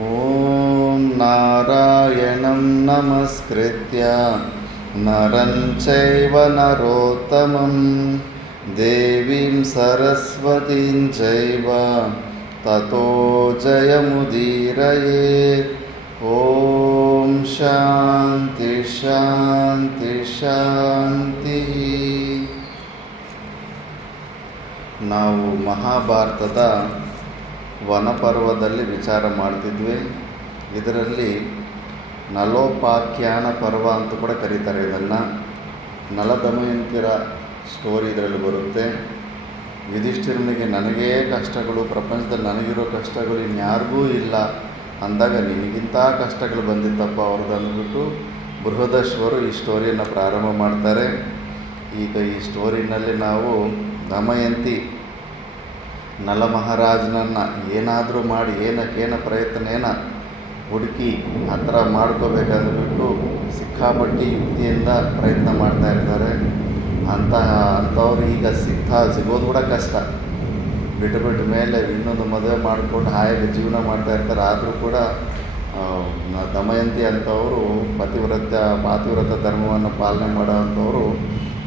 ಓಂ ನಾರಾಯಣಂ ನಮಸ್ಕೃತ್ಯ ನರಂ ಚೈವ ನರೋತ್ತಮಂ ದೇವೀಂ ಸರಸ್ವತೀಂ ಚೈವ ತತೋ ಜಯಮುದೀರಯೇತ್. ಓಂ ಶಾಂತಿ ಶಾಂತಿ ಶಾಂತಿ. ನಾವು ಮಹಾಭಾರತದ ವನಪರ್ವದಲ್ಲಿ ವಿಚಾರ ಮಾಡ್ತಿದ್ವಿ. ಇದರಲ್ಲಿ ನಲೋಪಾಖ್ಯಾನ ಪರ್ವ ಅಂತ ಕೂಡ ಕರೀತಾರೆ ಇದನ್ನು. ನಲದಮಯಂತಿರ ಸ್ಟೋರಿ ಇದರಲ್ಲಿ ಬರುತ್ತೆ. ಯುಧಿಷ್ಠಿರನಿಗೆ ನನಗೇ ಕಷ್ಟಗಳು, ಪ್ರಪಂಚದಲ್ಲಿ ನನಗಿರೋ ಕಷ್ಟಗಳು ಇನ್ಯಾರಿಗೂ ಇಲ್ಲ ಅಂದಾಗ ನಿನಗಿಂತ ಕಷ್ಟಗಳು ಬಂದಿತ್ತಪ್ಪ ಅವ್ರದ್ದು ಅಂದ್ಬಿಟ್ಟು ಬೃಹದಶ್ವರು ಈ ಸ್ಟೋರಿಯನ್ನು ಪ್ರಾರಂಭ ಮಾಡ್ತಾರೆ. ಈಗ ಈ ಸ್ಟೋರಿನಲ್ಲಿ ನಾವು ದಮಯಂತಿ ನಲ ಮಹಾರಾಜನನ್ನು ಏನಾದರೂ ಮಾಡಿ ಏನಕ್ಕೇನ ಪ್ರಯತ್ನೇನ ಹುಡುಕಿ ಆ ಥರ ಮಾಡ್ಕೋಬೇಕಂದ್ಬಿಟ್ಟು ಸಿಕ್ಕಾಪಟ್ಟಿ ಯುಕ್ತಿಯಿಂದ ಪ್ರಯತ್ನ ಮಾಡ್ತಾ ಇರ್ತಾರೆ. ಅಂಥವ್ರು ಈಗ ಸಿಗೋದು ಕೂಡ ಕಷ್ಟ. ಬಿಟ್ಟು ಮೇಲೆ ಇನ್ನೊಂದು ಮದುವೆ ಮಾಡಿಕೊಂಡು ಹಾಯಾಗಿ ಜೀವನ ಮಾಡ್ತಾ ಇರ್ತಾರೆ. ಆದರೂ ಕೂಡ ದಮಯಂತಿ ಅಂಥವರು ಪಾತಿವ್ರತ ಧರ್ಮವನ್ನು ಪಾಲನೆ ಮಾಡೋವಂಥವರು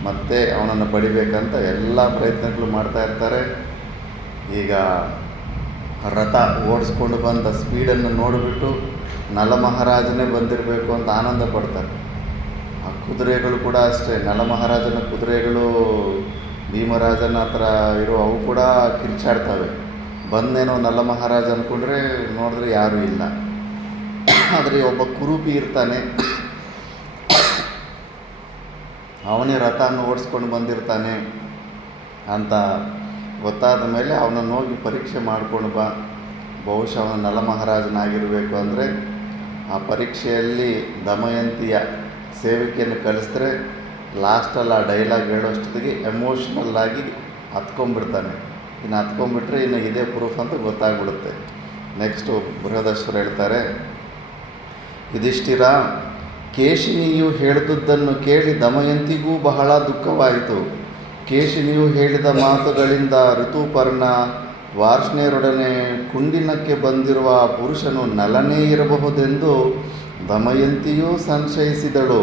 ಮತ್ತೆ ಅವನನ್ನು ಪಡಿಬೇಕಂತ ಎಲ್ಲ ಪ್ರಯತ್ನಗಳು ಮಾಡ್ತಾ ಇರ್ತಾರೆ. ಈಗ ರಥ ಓಡಿಸ್ಕೊಂಡು ಬಂದ ಸ್ಪೀಡನ್ನು ನೋಡಿಬಿಟ್ಟು ನಲ ಮಹಾರಾಜನೇ ಬಂದಿರಬೇಕು ಅಂತ ಆನಂದ ಪಡ್ತಾರೆ. ಆ ಕುದುರೆಗಳು ಕೂಡ ಅಷ್ಟೇ, ನಲ ಮಹಾರಾಜನ ಕುದುರೆಗಳು ಭೀಮರಾಜನ ಹತ್ರ ಇರೋ ಅವು ಕೂಡ ಕಿರ್ಚಾಡ್ತವೆ. ಬಂದೇನೋ ನಲ ಮಹಾರಾಜ ಅಂದ್ಕೊಂಡ್ರೆ ನೋಡಿದ್ರೆ ಯಾರೂ ಇಲ್ಲ. ಆದರೆ ಒಬ್ಬ ಕುರೂಪಿ ಇರ್ತಾನೆ, ಅವನೇ ರಥವನ್ನು ಓಡಿಸ್ಕೊಂಡು ಬಂದಿರ್ತಾನೆ ಅಂತ ಗೊತ್ತಾದ ಮೇಲೆ ಅವನನ್ನು ಹೋಗಿ ಪರೀಕ್ಷೆ ಮಾಡ್ಕೊಂಡು ಬಾ. ಬಹುಶಃ ಅವನು ನಲ ಮಹಾರಾಜನಾಗಿರಬೇಕು ಅಂದರೆ ಆ ಪರೀಕ್ಷೆಯಲ್ಲಿ ದಮಯಂತಿಯ ಸೇವಿಕೆಯನ್ನು ಕಲಿಸಿದ್ರೆ ಲಾಸ್ಟಲ್ಲಿ ಆ ಡೈಲಾಗ್ ಹೇಳೋಷ್ಟೊತ್ತಿಗೆ ಎಮೋಷ್ನಲ್ಲಾಗಿ ಹತ್ಕೊಂಡ್ಬಿಡ್ತಾನೆ. ಇನ್ನು ಹತ್ಕೊಂಡ್ಬಿಟ್ರೆ ಇನ್ನು ಇದೇ ಪ್ರೂಫ್ ಅಂತ ಗೊತ್ತಾಗ್ಬಿಡುತ್ತೆ. ನೆಕ್ಸ್ಟು ಬೃಹದಶ್ವರು ಹೇಳ್ತಾರೆ, ಯುಧಿಷ್ಠಿರ, ಕೇಶಿನಿಯು ಹೇಳಿದುದನ್ನು ಕೇಳಿ ದಮಯಂತಿಗೂ ಬಹಳ ದುಃಖವಾಯಿತು. ಕೇಶಿನಿಯು ಹೇಳಿದ ಮಾತುಗಳಿಂದ ಋತುಪರ್ಣ ವಾರ್ಷ್ಣೆಯರೊಡನೆ ಕುಂಡಿನಕ್ಕೆ ಬಂದಿರುವ ಪುರುಷನು ನಲನೇ ಇರಬಹುದೆಂದು ದಮಯಂತಿಯೂ ಸಂಶಯಿಸಿದಳು.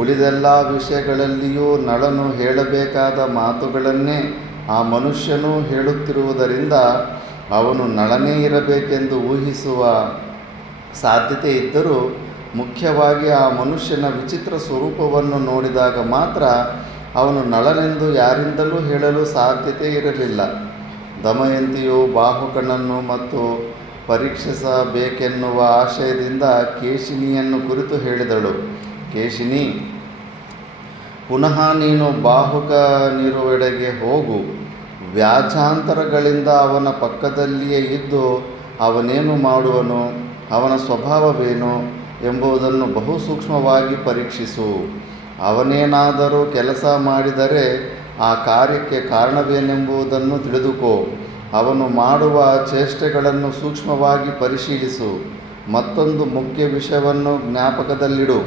ಉಳಿದೆಲ್ಲ ವಿಷಯಗಳಲ್ಲಿಯೂ ನಳನು ಹೇಳಬೇಕಾದ ಮಾತುಗಳನ್ನೇ ಆ ಮನುಷ್ಯನೂ ಹೇಳುತ್ತಿರುವುದರಿಂದ ಅವನು ನಳನೇ ಇರಬೇಕೆಂದು ಊಹಿಸುವ ಸಾಧ್ಯತೆ ಇದ್ದರೂ ಮುಖ್ಯವಾಗಿ ಆ ಮನುಷ್ಯನ ವಿಚಿತ್ರ ಸ್ವರೂಪವನ್ನು ನೋಡಿದಾಗ ಮಾತ್ರ ಅವನು ನಳನೆಂದು ಯಾರಿಂದಲೂ ಹೇಳಲು ಸಾಧ್ಯತೆ ಇರಲಿಲ್ಲ. ದಮಯಂತಿಯು ಬಾಹುಕನನ್ನು ಮತ್ತು ಪರೀಕ್ಷಿಸಬೇಕೆನ್ನುವ ಆಶಯದಿಂದ ಕೇಶಿನಿಯನ್ನು ಕುರಿತು ಹೇಳಿದಳು. ಕೇಶಿನಿ, ಪುನಃ ನೀನು ಬಾಹುಕನಿರುವೆಡೆಗೆ ಹೋಗು. ವ್ಯಾಜಾಂತರಗಳಿಂದ ಅವನ ಪಕ್ಕದಲ್ಲಿಯೇ ಇದ್ದು ಅವನೇನು ಮಾಡುವನು, ಅವನ ಸ್ವಭಾವವೇನು ಎಂಬುದನ್ನು ಬಹು ಸೂಕ್ಷ್ಮವಾಗಿ ಪರೀಕ್ಷಿಸು. ಅವನೇನಾದರೂ ಕೆಲಸ ಮಾಡಿದರೆ ಆ ಕಾರ್ಯಕ್ಕೆ ಕಾರಣವೇನೆಂಬುದನ್ನು ತಿಳಿದುಕೋ. ಅವನು ಮಾಡುವ ಚೇಷ್ಟೆಗಳನ್ನು ಸೂಕ್ಷ್ಮವಾಗಿ ಪರಿಶೀಲಿಸು. ಮತ್ತೊಂದು ಮುಖ್ಯ ವಿಷಯವನ್ನು ಜ್ಞಾಪಕದಲ್ಲಿಡು.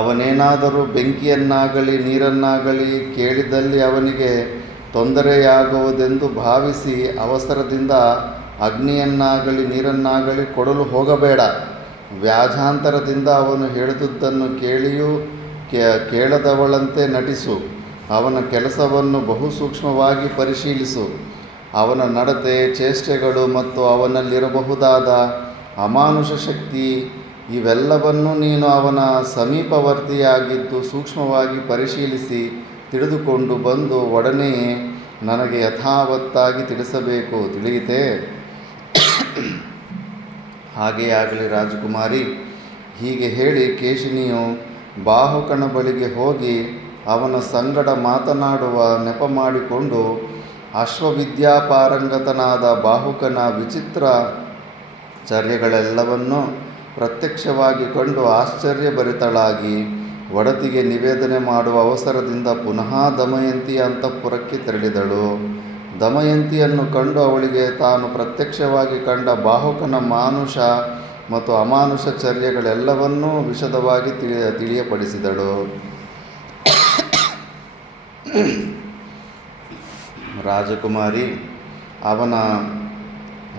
ಅವನೇನಾದರೂ ಬೆಂಕಿಯನ್ನಾಗಲಿ ನೀರನ್ನಾಗಲಿ ಕೇಳಿದಲ್ಲಿ ಅವನಿಗೆ ತೊಂದರೆಯಾಗುವುದೆಂದು ಭಾವಿಸಿ ಅವಸರದಿಂದ ಅಗ್ನಿಯನ್ನಾಗಲಿ ನೀರನ್ನಾಗಲಿ ಕೊಡಲು ಹೋಗಬೇಡ. ವ್ಯಾಜಾಂತರದಿಂದ ಅವನು ಹೇಳಿದುದನ್ನು ಕೇಳಿಯೂ ಕೇಳದವಳಂತೆ ನಟಿಸು. ಅವನ ಕೆಲಸವನ್ನು ಬಹು ಸೂಕ್ಷ್ಮವಾಗಿ ಪರಿಶೀಲಿಸು. ಅವನ ನಡತೆ, ಚೇಷ್ಟೆಗಳು ಮತ್ತು ಅವನಲ್ಲಿರಬಹುದಾದ ಅಮಾನುಷ ಶಕ್ತಿ ಇವೆಲ್ಲವನ್ನೂ ನೀನು ಅವನ ಸಮೀಪವರ್ತಿಯಾಗಿದ್ದು ಸೂಕ್ಷ್ಮವಾಗಿ ಪರಿಶೀಲಿಸಿ ತಿಳಿದುಕೊಂಡು ಬಂದು ಒಡನೆಯೇ ನನಗೆ ಯಥಾವತ್ತಾಗಿ ತಿಳಿಸಬೇಕು. ತಿಳಿಯಿತೆ? ಹಾಗೇ ಆಗಲಿ ರಾಜಕುಮಾರಿ. ಹೀಗೆ ಹೇಳಿ ಕೇಶಿನಿಯು ಬಾಹುಕನ ಬಳಿಗೆ ಹೋಗಿ ಅವನ ಸಂಗಡ ಮಾತನಾಡುವ ನೆಪ ಮಾಡಿಕೊಂಡು ಅಶ್ವವಿದ್ಯಾಪಾರಂಗತನಾದ ಬಾಹುಕನ ವಿಚಿತ್ರ ಚರ್ಯಗಳೆಲ್ಲವನ್ನೂ ಪ್ರತ್ಯಕ್ಷವಾಗಿ ಕಂಡು ಆಶ್ಚರ್ಯಭರಿತಳಾಗಿ ಒಡತಿಗೆ ನಿವೇದನೆ ಮಾಡುವ ಅವಸರದಿಂದ ಪುನಃ ದಮಯಂತಿಯ ಅಂತಃಪುರಕ್ಕೆ ತೆರಳಿದಳು. ದಮಯಂತಿಯನ್ನು ಕಂಡು ಅವಳಿಗೆ ತಾನು ಪ್ರತ್ಯಕ್ಷವಾಗಿ ಕಂಡ ಬಾಹುಕನ ಮಾನುಷ ಮತ್ತು ಅಮಾನುಷ ಚರ್ಯಗಳೆಲ್ಲವನ್ನೂ ವಿಶದವಾಗಿ ತಿಳಿಯಪಡಿಸಿದಳು. ರಾಜಕುಮಾರಿ, ಅವನ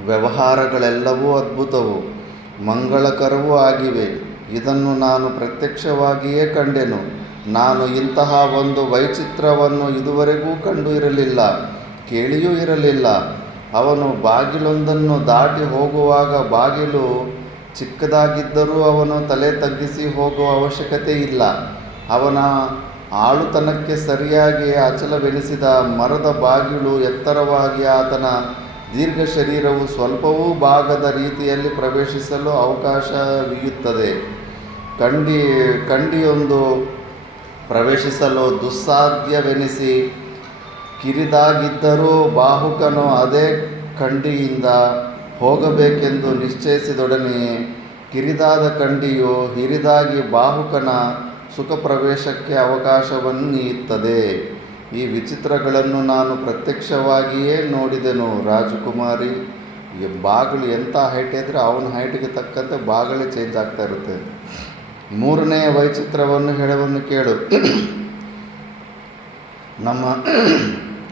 ವ್ಯವಹಾರಗಳೆಲ್ಲವೂ ಅದ್ಭುತವೂ ಮಂಗಳಕರವೂ ಆಗಿವೆ. ಇದನ್ನು ನಾನು ಪ್ರತ್ಯಕ್ಷವಾಗಿಯೇ ಕಂಡೆನು. ನಾನು ಇಂತಹ ಒಂದು ವೈಚಿತ್ರವನ್ನು ಇದುವರೆಗೂ ಕಂಡು ಇರಲಿಲ್ಲ, ಕೇಳಿಯೂ ಇರಲಿಲ್ಲ. ಅವನು ಬಾಗಿಲೊಂದನ್ನು ದಾಟಿ ಹೋಗುವಾಗ ಬಾಗಿಲು ಚಿಕ್ಕದಾಗಿದ್ದರೂ ಅವನು ತಲೆ ತಗ್ಗಿಸಿ ಹೋಗುವ ಅವಶ್ಯಕತೆ ಇಲ್ಲ. ಅವನ ಆಳುತನಕ್ಕೆ ಸರಿಯಾಗಿ ಅಚಲವೆನಿಸಿದ ಮರದ ಬಾಗಿಲು ಎತ್ತರವಾಗಿ ಆತನ ದೀರ್ಘ ಶರೀರವು ಸ್ವಲ್ಪವೂ ಬಾಗದ ರೀತಿಯಲ್ಲಿ ಪ್ರವೇಶಿಸಲು ಅವಕಾಶವಿಯುತ್ತದೆ. ಕಂಡಿಯೊಂದು ಪ್ರವೇಶಿಸಲು ದುಸ್ಸಾಧ್ಯವೆನಿಸಿ ಕಿರಿದಾಗಿದ್ದರೂ ಬಾಹುಕನು ಅದೇ ಕಂಡಿಯಿಂದ ಹೋಗಬೇಕೆಂದು ನಿಶ್ಚಯಿಸಿದೊಡನೆಯೇ ಕಿರಿದಾದ ಕಂಡಿಯು ಹಿರಿದಾಗಿ ಬಾಹುಕನ ಸುಖ ಪ್ರವೇಶಕ್ಕೆ ಅವಕಾಶವನ್ನೀಯುತ್ತದೆ. ಈ ವಿಚಿತ್ರಗಳನ್ನು ನಾನು ಪ್ರತ್ಯಕ್ಷವಾಗಿಯೇ ನೋಡಿದೆನು ರಾಜಕುಮಾರಿ. ಈ ಬಾಗಿಲು ಎಂಥ ಹೈಟ್ ಇದ್ದರೆ ಅವನ ಹೈಟಿಗೆ ತಕ್ಕಂತೆ ಬಾಗಿಲೇ ಚೇಂಜ್ ಆಗ್ತಾ ಇರುತ್ತೆ. ಮೂರನೆಯ ವೈಚಿತ್ರವನ್ನು ಹೇಳುವನ್ನು ಕೇಳು.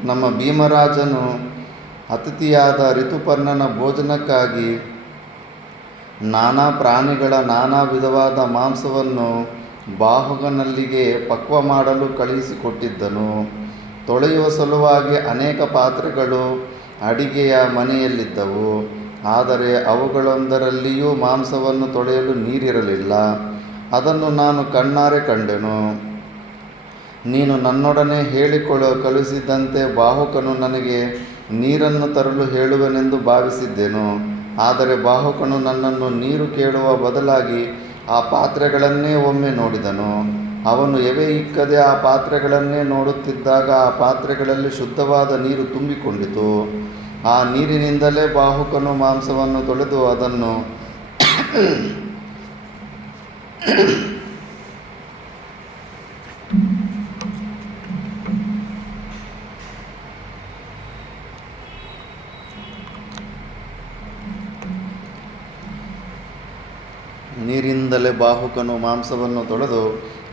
ನಮ್ಮ ಭೀಮರಾಜನು ಅತಿಥಿಯಾದ ಋತುಪರ್ಣನ ಭೋಜನಕ್ಕಾಗಿ ನಾನಾ ಪ್ರಾಣಿಗಳ ನಾನಾ ವಿಧವಾದ ಮಾಂಸವನ್ನು ಬಾಹುಕನಲ್ಲಿಗೆ ಪಕ್ವ ಮಾಡಲು ಕಳುಹಿಸಿಕೊಟ್ಟಿದ್ದನು. ತೊಳೆಯುವ ಸಲುವಾಗಿ ಅನೇಕ ಪಾತ್ರೆಗಳು ಅಡಿಗೆಯ ಮನೆಯಲ್ಲಿದ್ದವು, ಆದರೆ ಅವುಗಳೊಂದರಲ್ಲಿಯೂ ಮಾಂಸವನ್ನು ತೊಳೆಯಲು ನೀರಿರಲಿಲ್ಲ. ಅದನ್ನು ನಾನು ಕಣ್ಣಾರೆ ಕಂಡೆನು. ನೀನು ನನ್ನೊಡನೆ ಕಳುಹಿಸಿದಂತೆ ಬಾಹುಕನು ನನಗೆ ನೀರನ್ನು ತರಲು ಹೇಳುವನೆಂದು ಭಾವಿಸಿದ್ದೆನು. ಆದರೆ ಬಾಹುಕನು ನನ್ನನ್ನು ನೀರು ಕೇಳುವ ಬದಲಾಗಿ ಆ ಪಾತ್ರೆಗಳನ್ನೇ ಒಮ್ಮೆ ನೋಡಿದನು. ಅವನು ಎವೆ ಇಕ್ಕದೆ ಆ ಪಾತ್ರೆಗಳನ್ನೇ ನೋಡುತ್ತಿದ್ದಾಗ ಆ ಪಾತ್ರೆಗಳಲ್ಲಿ ಶುದ್ಧವಾದ ನೀರು ತುಂಬಿಕೊಂಡಿತು. ಆ ನೀರಿನಿಂದಲೇ ಬಾಹುಕನು ಮಾಂಸವನ್ನು ತೊಳೆದು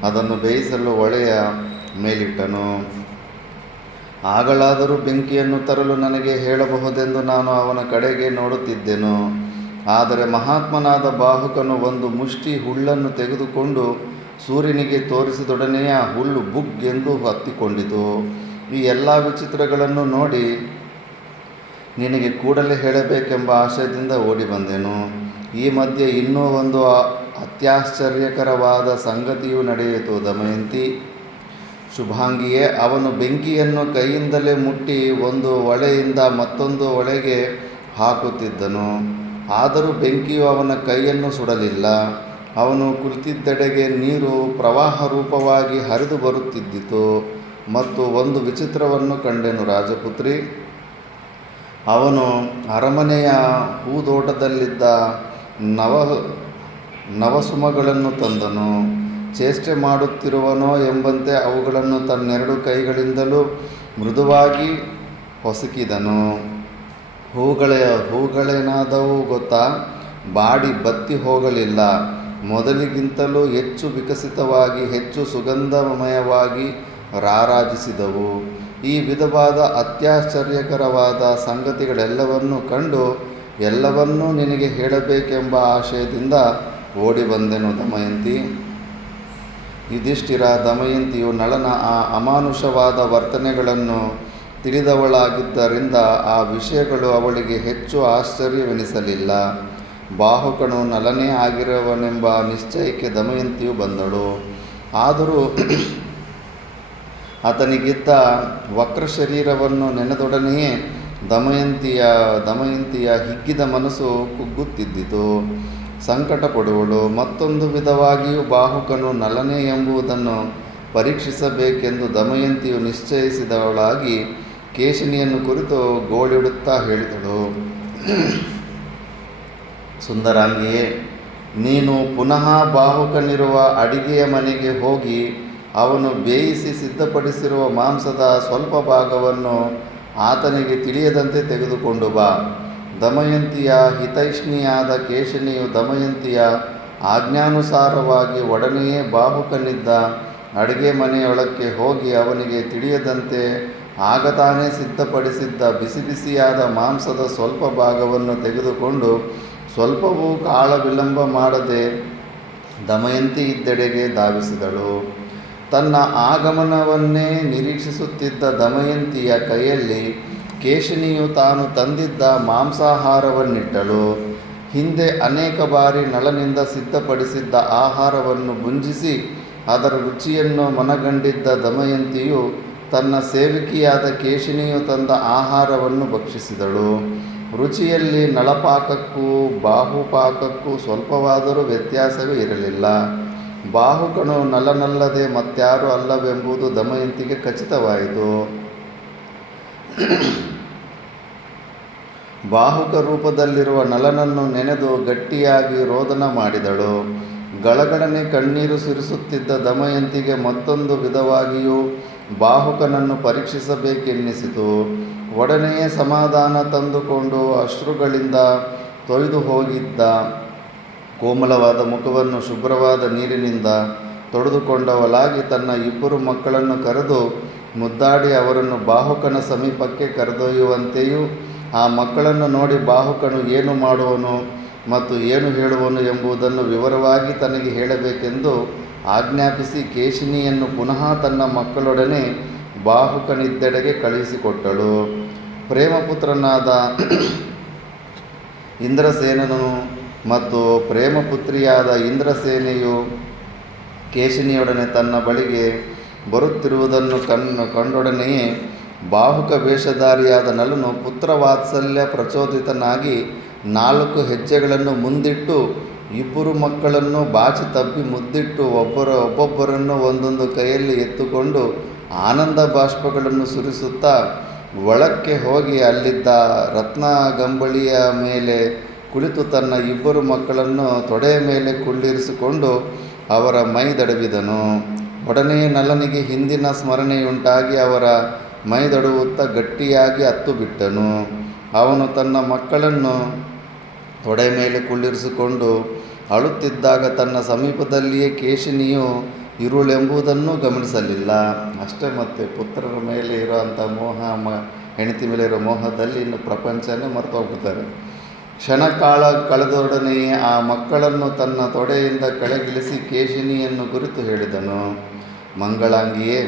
ಅದನ್ನು ಬೇಯಿಸಲು ಒಲೆಯ ಮೇಲಿಟ್ಟನು. ಆಗಲಾದರೂ ಬೆಂಕಿಯನ್ನು ತರಲು ನನಗೆ ಹೇಳಬಹುದೆಂದು ನಾನು ಅವನ ಕಡೆಗೆ ನೋಡುತ್ತಿದ್ದೆನು. ಆದರೆ ಮಹಾತ್ಮನಾದ ಬಾಹುಕನು ಒಂದು ಮುಷ್ಟಿ ಹುಲ್ಲನ್ನು ತೆಗೆದುಕೊಂಡು ಸೂರ್ಯನಿಗೆ ತೋರಿಸಿದೊಡನೆಯೇ ಆ ಹುಲ್ಲು ಬುಗ್ ಎಂದು ಹತ್ತಿಕೊಂಡಿತು. ಈ ಎಲ್ಲ ವಿಚಿತ್ರಗಳನ್ನು ನೋಡಿ ನಿನಗೆ ಕೂಡಲೇ ಹೇಳಬೇಕೆಂಬ ಆಶಯದಿಂದ ಓಡಿ ಬಂದೆನು. ಈ ಮಧ್ಯೆ ಇನ್ನೂ ಒಂದು ಅತ್ಯಾಶ್ಚರ್ಯಕರವಾದ ಸಂಗತಿಯು ನಡೆಯಿತು. ದಮಯಂತಿ, ಶುಭಾಂಗಿಯೇ, ಅವನು ಬೆಂಕಿಯನ್ನು ಕೈಯಿಂದಲೇ ಮುಟ್ಟಿ ಒಂದು ಒಳೆಯಿಂದ ಮತ್ತೊಂದು ಒಳೆಗೆ ಹಾಕುತ್ತಿದ್ದನು. ಆದರೂ ಬೆಂಕಿಯು ಅವನ ಕೈಯನ್ನು ಸುಡಲಿಲ್ಲ. ಅವನು ಕುಳಿತಿದ್ದೆಡೆಗೆ ನೀರು ಪ್ರವಾಹ ರೂಪವಾಗಿ ಹರಿದು ಬರುತ್ತಿದ್ದಿತು. ಮತ್ತು ಒಂದು ವಿಚಿತ್ರವನ್ನು ಕಂಡೆನು ರಾಜಪುತ್ರಿ. ಅವನು ಅರಮನೆಯ ಹೂದೋಟದಲ್ಲಿದ್ದ ನವಸುಮಗಳನ್ನು ತಂದನು. ಚೇಷ್ಟೆ ಮಾಡುತ್ತಿರುವನೋ ಎಂಬಂತೆ ಅವುಗಳನ್ನು ತನ್ನೆರಡು ಕೈಗಳಿಂದಲೂ ಮೃದುವಾಗಿ ಹೊಸಕಿದನು. ಹೂಗಳೇನಾದವು ಗೊತ್ತಾ? ಬಾಡಿ ಬತ್ತಿ ಹೋಗಲಿಲ್ಲ. ಮೊದಲಿಗಿಂತಲೂ ಹೆಚ್ಚು ವಿಕಸಿತವಾಗಿ ಹೆಚ್ಚು ಸುಗಂಧಮಯವಾಗಿ ರಾರಾಜಿಸಿದವು. ಈ ವಿಧವಾದ ಅತ್ಯಾಶ್ಚರ್ಯಕರವಾದ ಸಂಗತಿಗಳೆಲ್ಲವನ್ನೂ ಕಂಡು ಎಲ್ಲವನ್ನೂ ನಿನಗೆ ಹೇಳಬೇಕೆಂಬ ಆಶಯದಿಂದ ಓಡಿ ಬಂದೆನು. ದಮಯಂತಿ, ಯುಧಿಷ್ಠಿರ, ದಮಯಂತಿಯು ನಳನ ಆ ಅಮಾನುಷವಾದ ವರ್ತನೆಗಳನ್ನು ತಿಳಿದವಳಾಗಿದ್ದರಿಂದ ಆ ವಿಷಯಗಳು ಅವಳಿಗೆ ಹೆಚ್ಚು ಆಶ್ಚರ್ಯವೆನಿಸಲಿಲ್ಲ. ಬಾಹುಕನು ನಳನೇ ಆಗಿರುವನೆಂಬ ನಿಶ್ಚಯಕ್ಕೆ ದಮಯಂತಿಯು ಬಂದಳು. ಆದರೂ ಆತನಿಗಿದ್ದ ವಕ್ರ ಶರೀರವನ್ನು ನೆನೆದೊಡನೆಯೇ ದಮಯಂತಿಯ ಹಿಗ್ಗಿದ ಮನಸ್ಸು ಕುಗ್ಗುತ್ತಿದ್ದಿತು. ಸಂಕಟ ಪಡುವಳು. ಮತ್ತೊಂದು ವಿಧವಾಗಿಯೂ ಬಾಹುಕನು ನಳನೇ ಎಂಬುದನ್ನು ಪರೀಕ್ಷಿಸಬೇಕೆಂದು ದಮಯಂತಿಯು ನಿಶ್ಚಯಿಸಿದವಳಾಗಿ ಕೇಶಿನಿಯನ್ನು ಕುರಿತು ಗೋಳಿಡುತ್ತಾ ಹೇಳಿದಳು. ಸುಂದರಾಂಗಿಯೇ, ನೀನು ಪುನಃ ಬಾಹುಕನಿರುವ ಅಡಿಗೆಯ ಮನೆಗೆ ಹೋಗಿ ಅವನು ಬೇಯಿಸಿ ಸಿದ್ಧಪಡಿಸಿರುವ ಮಾಂಸದ ಸ್ವಲ್ಪ ಭಾಗವನ್ನು ಆತನಿಗೆ ತಿಳಿಯದಂತೆ ತೆಗೆದುಕೊಂಡು ಬಾ. ದಮಯಂತಿಯ ಹಿತೈಷಿಣಿಯಾದ ಕೇಶಿನಿಯು ದಮಯಂತಿಯ ಆಜ್ಞಾನುಸಾರವಾಗಿ ಒಡನೆಯೇ ಬಾಹುಕನಿದ್ದ ಅಡಿಗೆ ಮನೆಯೊಳಕ್ಕೆ ಹೋಗಿ ಅವನಿಗೆ ತಿಳಿಯದಂತೆ ಆಗ ತಾನೇ ಸಿದ್ಧಪಡಿಸಿದ್ದ ಬಿಸಿ ಬಿಸಿಯಾದ ಮಾಂಸದ ಸ್ವಲ್ಪ ಭಾಗವನ್ನು ತೆಗೆದುಕೊಂಡು ಸ್ವಲ್ಪವೂ ಕಾಲ ವಿಳಂಬ ಮಾಡದೆ ದಮಯಂತಿ ಇದ್ದೆಡೆಗೆ ಧಾವಿಸಿದಳು. ತನ್ನ ಆಗಮನವನ್ನೇ ನಿರೀಕ್ಷಿಸುತ್ತಿದ್ದ ದಮಯಂತಿಯ ಕೈಯಲ್ಲಿ ಕೇಶಿನಿಯು ತಾನು ತಂದಿದ್ದ ಮಾಂಸಾಹಾರವನ್ನಿಟ್ಟಳು. ಹಿಂದೆ ಅನೇಕ ಬಾರಿ ನಳನಿಂದ ಸಿದ್ಧಪಡಿಸಿದ್ದ ಆಹಾರವನ್ನು ಭುಂಜಿಸಿ ಅದರ ರುಚಿಯನ್ನು ಮನಗಂಡಿದ್ದ ದಮಯಂತಿಯು ತನ್ನ ಸೇವಕಿಯಾದ ಕೇಶಿನಿಯು ತಂದ ಆಹಾರವನ್ನು ಭಕ್ಷಿಸಿದಳು. ರುಚಿಯಲ್ಲಿ ನಳಪಾಕಕ್ಕೂ ಬಾಹುಪಾಕಕ್ಕೂ ಸ್ವಲ್ಪವಾದರೂ ವ್ಯತ್ಯಾಸವೇ ಇರಲಿಲ್ಲ. ಬಾಹುಕನು ನಲನಲ್ಲದೆ ಮತ್ಯಾರೂ ಅಲ್ಲವೆಂಬುದು ದಮಯಂತಿಗೆ ಖಚಿತವಾಯಿತು. ಬಾಹುಕ ರೂಪದಲ್ಲಿರುವ ನಲನನ್ನು ನೆನೆದು ಗಟ್ಟಿಯಾಗಿ ರೋದನ ಮಾಡಿದಳು. ಗಳಗಳನೆ ಕಣ್ಣೀರು ಸುರಿಸುತ್ತಿದ್ದ ದಮಯಂತಿಗೆ ಮತ್ತೊಂದು ವಿಧವಾಗಿಯೂ ಬಾಹುಕನನ್ನು ಪರೀಕ್ಷಿಸಬೇಕೆನ್ನಿಸಿತು. ಒಡನೆಯೇ ಸಮಾಧಾನ ತಂದುಕೊಂಡು ಅಶ್ರುಗಳಿಂದ ತೊಯ್ದು ಹೋಗಿದ್ದ ಕೋಮಲವಾದ ಮುಖವನ್ನು ಶುಭ್ರವಾದ ನೀರಿನಿಂದ ತೊಳೆದುಕೊಂಡವಳಾಗಿ ತನ್ನ ಇಬ್ಬರು ಮಕ್ಕಳನ್ನು ಕರೆದು ಮುದ್ದಾಡಿ ಅವರನ್ನು ಬಾಹುಕನ ಸಮೀಪಕ್ಕೆ ಕರೆದೊಯ್ಯುವಂತೆಯೂ ಆ ಮಕ್ಕಳನ್ನು ನೋಡಿ ಬಾಹುಕನು ಏನು ಮಾಡುವನು ಮತ್ತು ಏನು ಹೇಳುವನು ಎಂಬುದನ್ನು ವಿವರವಾಗಿ ತನಗೆ ಹೇಳಬೇಕೆಂದು ಆಜ್ಞಾಪಿಸಿ ಕೇಶಿನಿಯನ್ನು ಪುನಃ ತನ್ನ ಮಕ್ಕಳೊಡನೆ ಬಾಹುಕನಿದ್ದೆಡೆಗೆ ಕಳುಹಿಸಿಕೊಟ್ಟಳು. ಪ್ರೇಮಪುತ್ರನಾದ ಇಂದ್ರಸೇನನು ಮತ್ತು ಪ್ರೇಮಪುತ್ರಿಯಾದ ಇಂದ್ರಸೇನೆಯು ಕೇಶಿನಿಯೊಡನೆ ತನ್ನ ಬಳಿಗೆ ಬರುತ್ತಿರುವುದನ್ನು ಕಂಡೊಡನೆಯೇ ಬಾಹುಕ ವೇಷಧಾರಿಯಾದ ನಲನು ಪುತ್ರವಾತ್ಸಲ್ಯ ಪ್ರಚೋದಿತನಾಗಿ 4 ಹೆಜ್ಜೆಗಳನ್ನು ಮುಂದಿಟ್ಟು ಇಬ್ಬರು ಮಕ್ಕಳನ್ನು ಬಾಚಿ ತಬ್ಬಿ ಮುದ್ದಿಟ್ಟು ಒಬ್ಬೊಬ್ಬರನ್ನು ಒಂದೊಂದು ಕೈಯಲ್ಲಿ ಎತ್ತುಕೊಂಡು ಆನಂದ ಬಾಷ್ಪಗಳನ್ನು ಸುರಿಸುತ್ತಾ ಒಳಕ್ಕೆ ಹೋಗಿ ಅಲ್ಲಿದ್ದ ರತ್ನಗಂಬಳಿಯ ಮೇಲೆ ಕುಳಿತು ತನ್ನ ಇಬ್ಬರು ಮಕ್ಕಳನ್ನು ತೊಡೆಯ ಮೇಲೆ ಕುಳ್ಳಿರಿಸಿಕೊಂಡು ಅವರ ಮೈದಡವಿದನು. ಒಡನೆಯೇ ನಲನಿಗೆ ಹಿಂದಿನ ಸ್ಮರಣೆಯುಂಟಾಗಿ ಅವರ ಮೈದಡುವುತ್ತಾ ಗಟ್ಟಿಯಾಗಿ ಅತ್ತು ಬಿಟ್ಟನು. ಅವನು ತನ್ನ ಮಕ್ಕಳನ್ನು ತೊಡೆ ಮೇಲೆ ಕುಳ್ಳಿರಿಸಿಕೊಂಡು ಅಳುತ್ತಿದ್ದಾಗ ತನ್ನ ಸಮೀಪದಲ್ಲಿಯೇ ಕೇಶಿನಿಯು ಇರುಳೆಂಬುದನ್ನು ಗಮನಿಸಲಿಲ್ಲ. ಅಷ್ಟೇ ಮತ್ತೆ ಪುತ್ರರ ಮೇಲೆ ಇರೋವಂಥ ಮೋಹ, ಹೆಂಡತಿ ಮೇಲೆ ಇರೋ ಮೋಹದಲ್ಲಿ ಇನ್ನು ಪ್ರಪಂಚನೇ ಮರೆತೋಗ್ಬಿಡ್ತಾರೆ. ಕ್ಷಣಕಾಲ ಕಳೆದೊಡನೆಯೇ ಆ ಮಕ್ಕಳನ್ನು ತನ್ನ ತೊಡೆಯಿಂದ ಕೆಳಗಿಳಿಸಿ ಕೇಶಿನಿಯನ್ನು ಕುರಿತು ಹೇಳಿದನು. ಮಂಗಳಾಂಗಿಯೇ,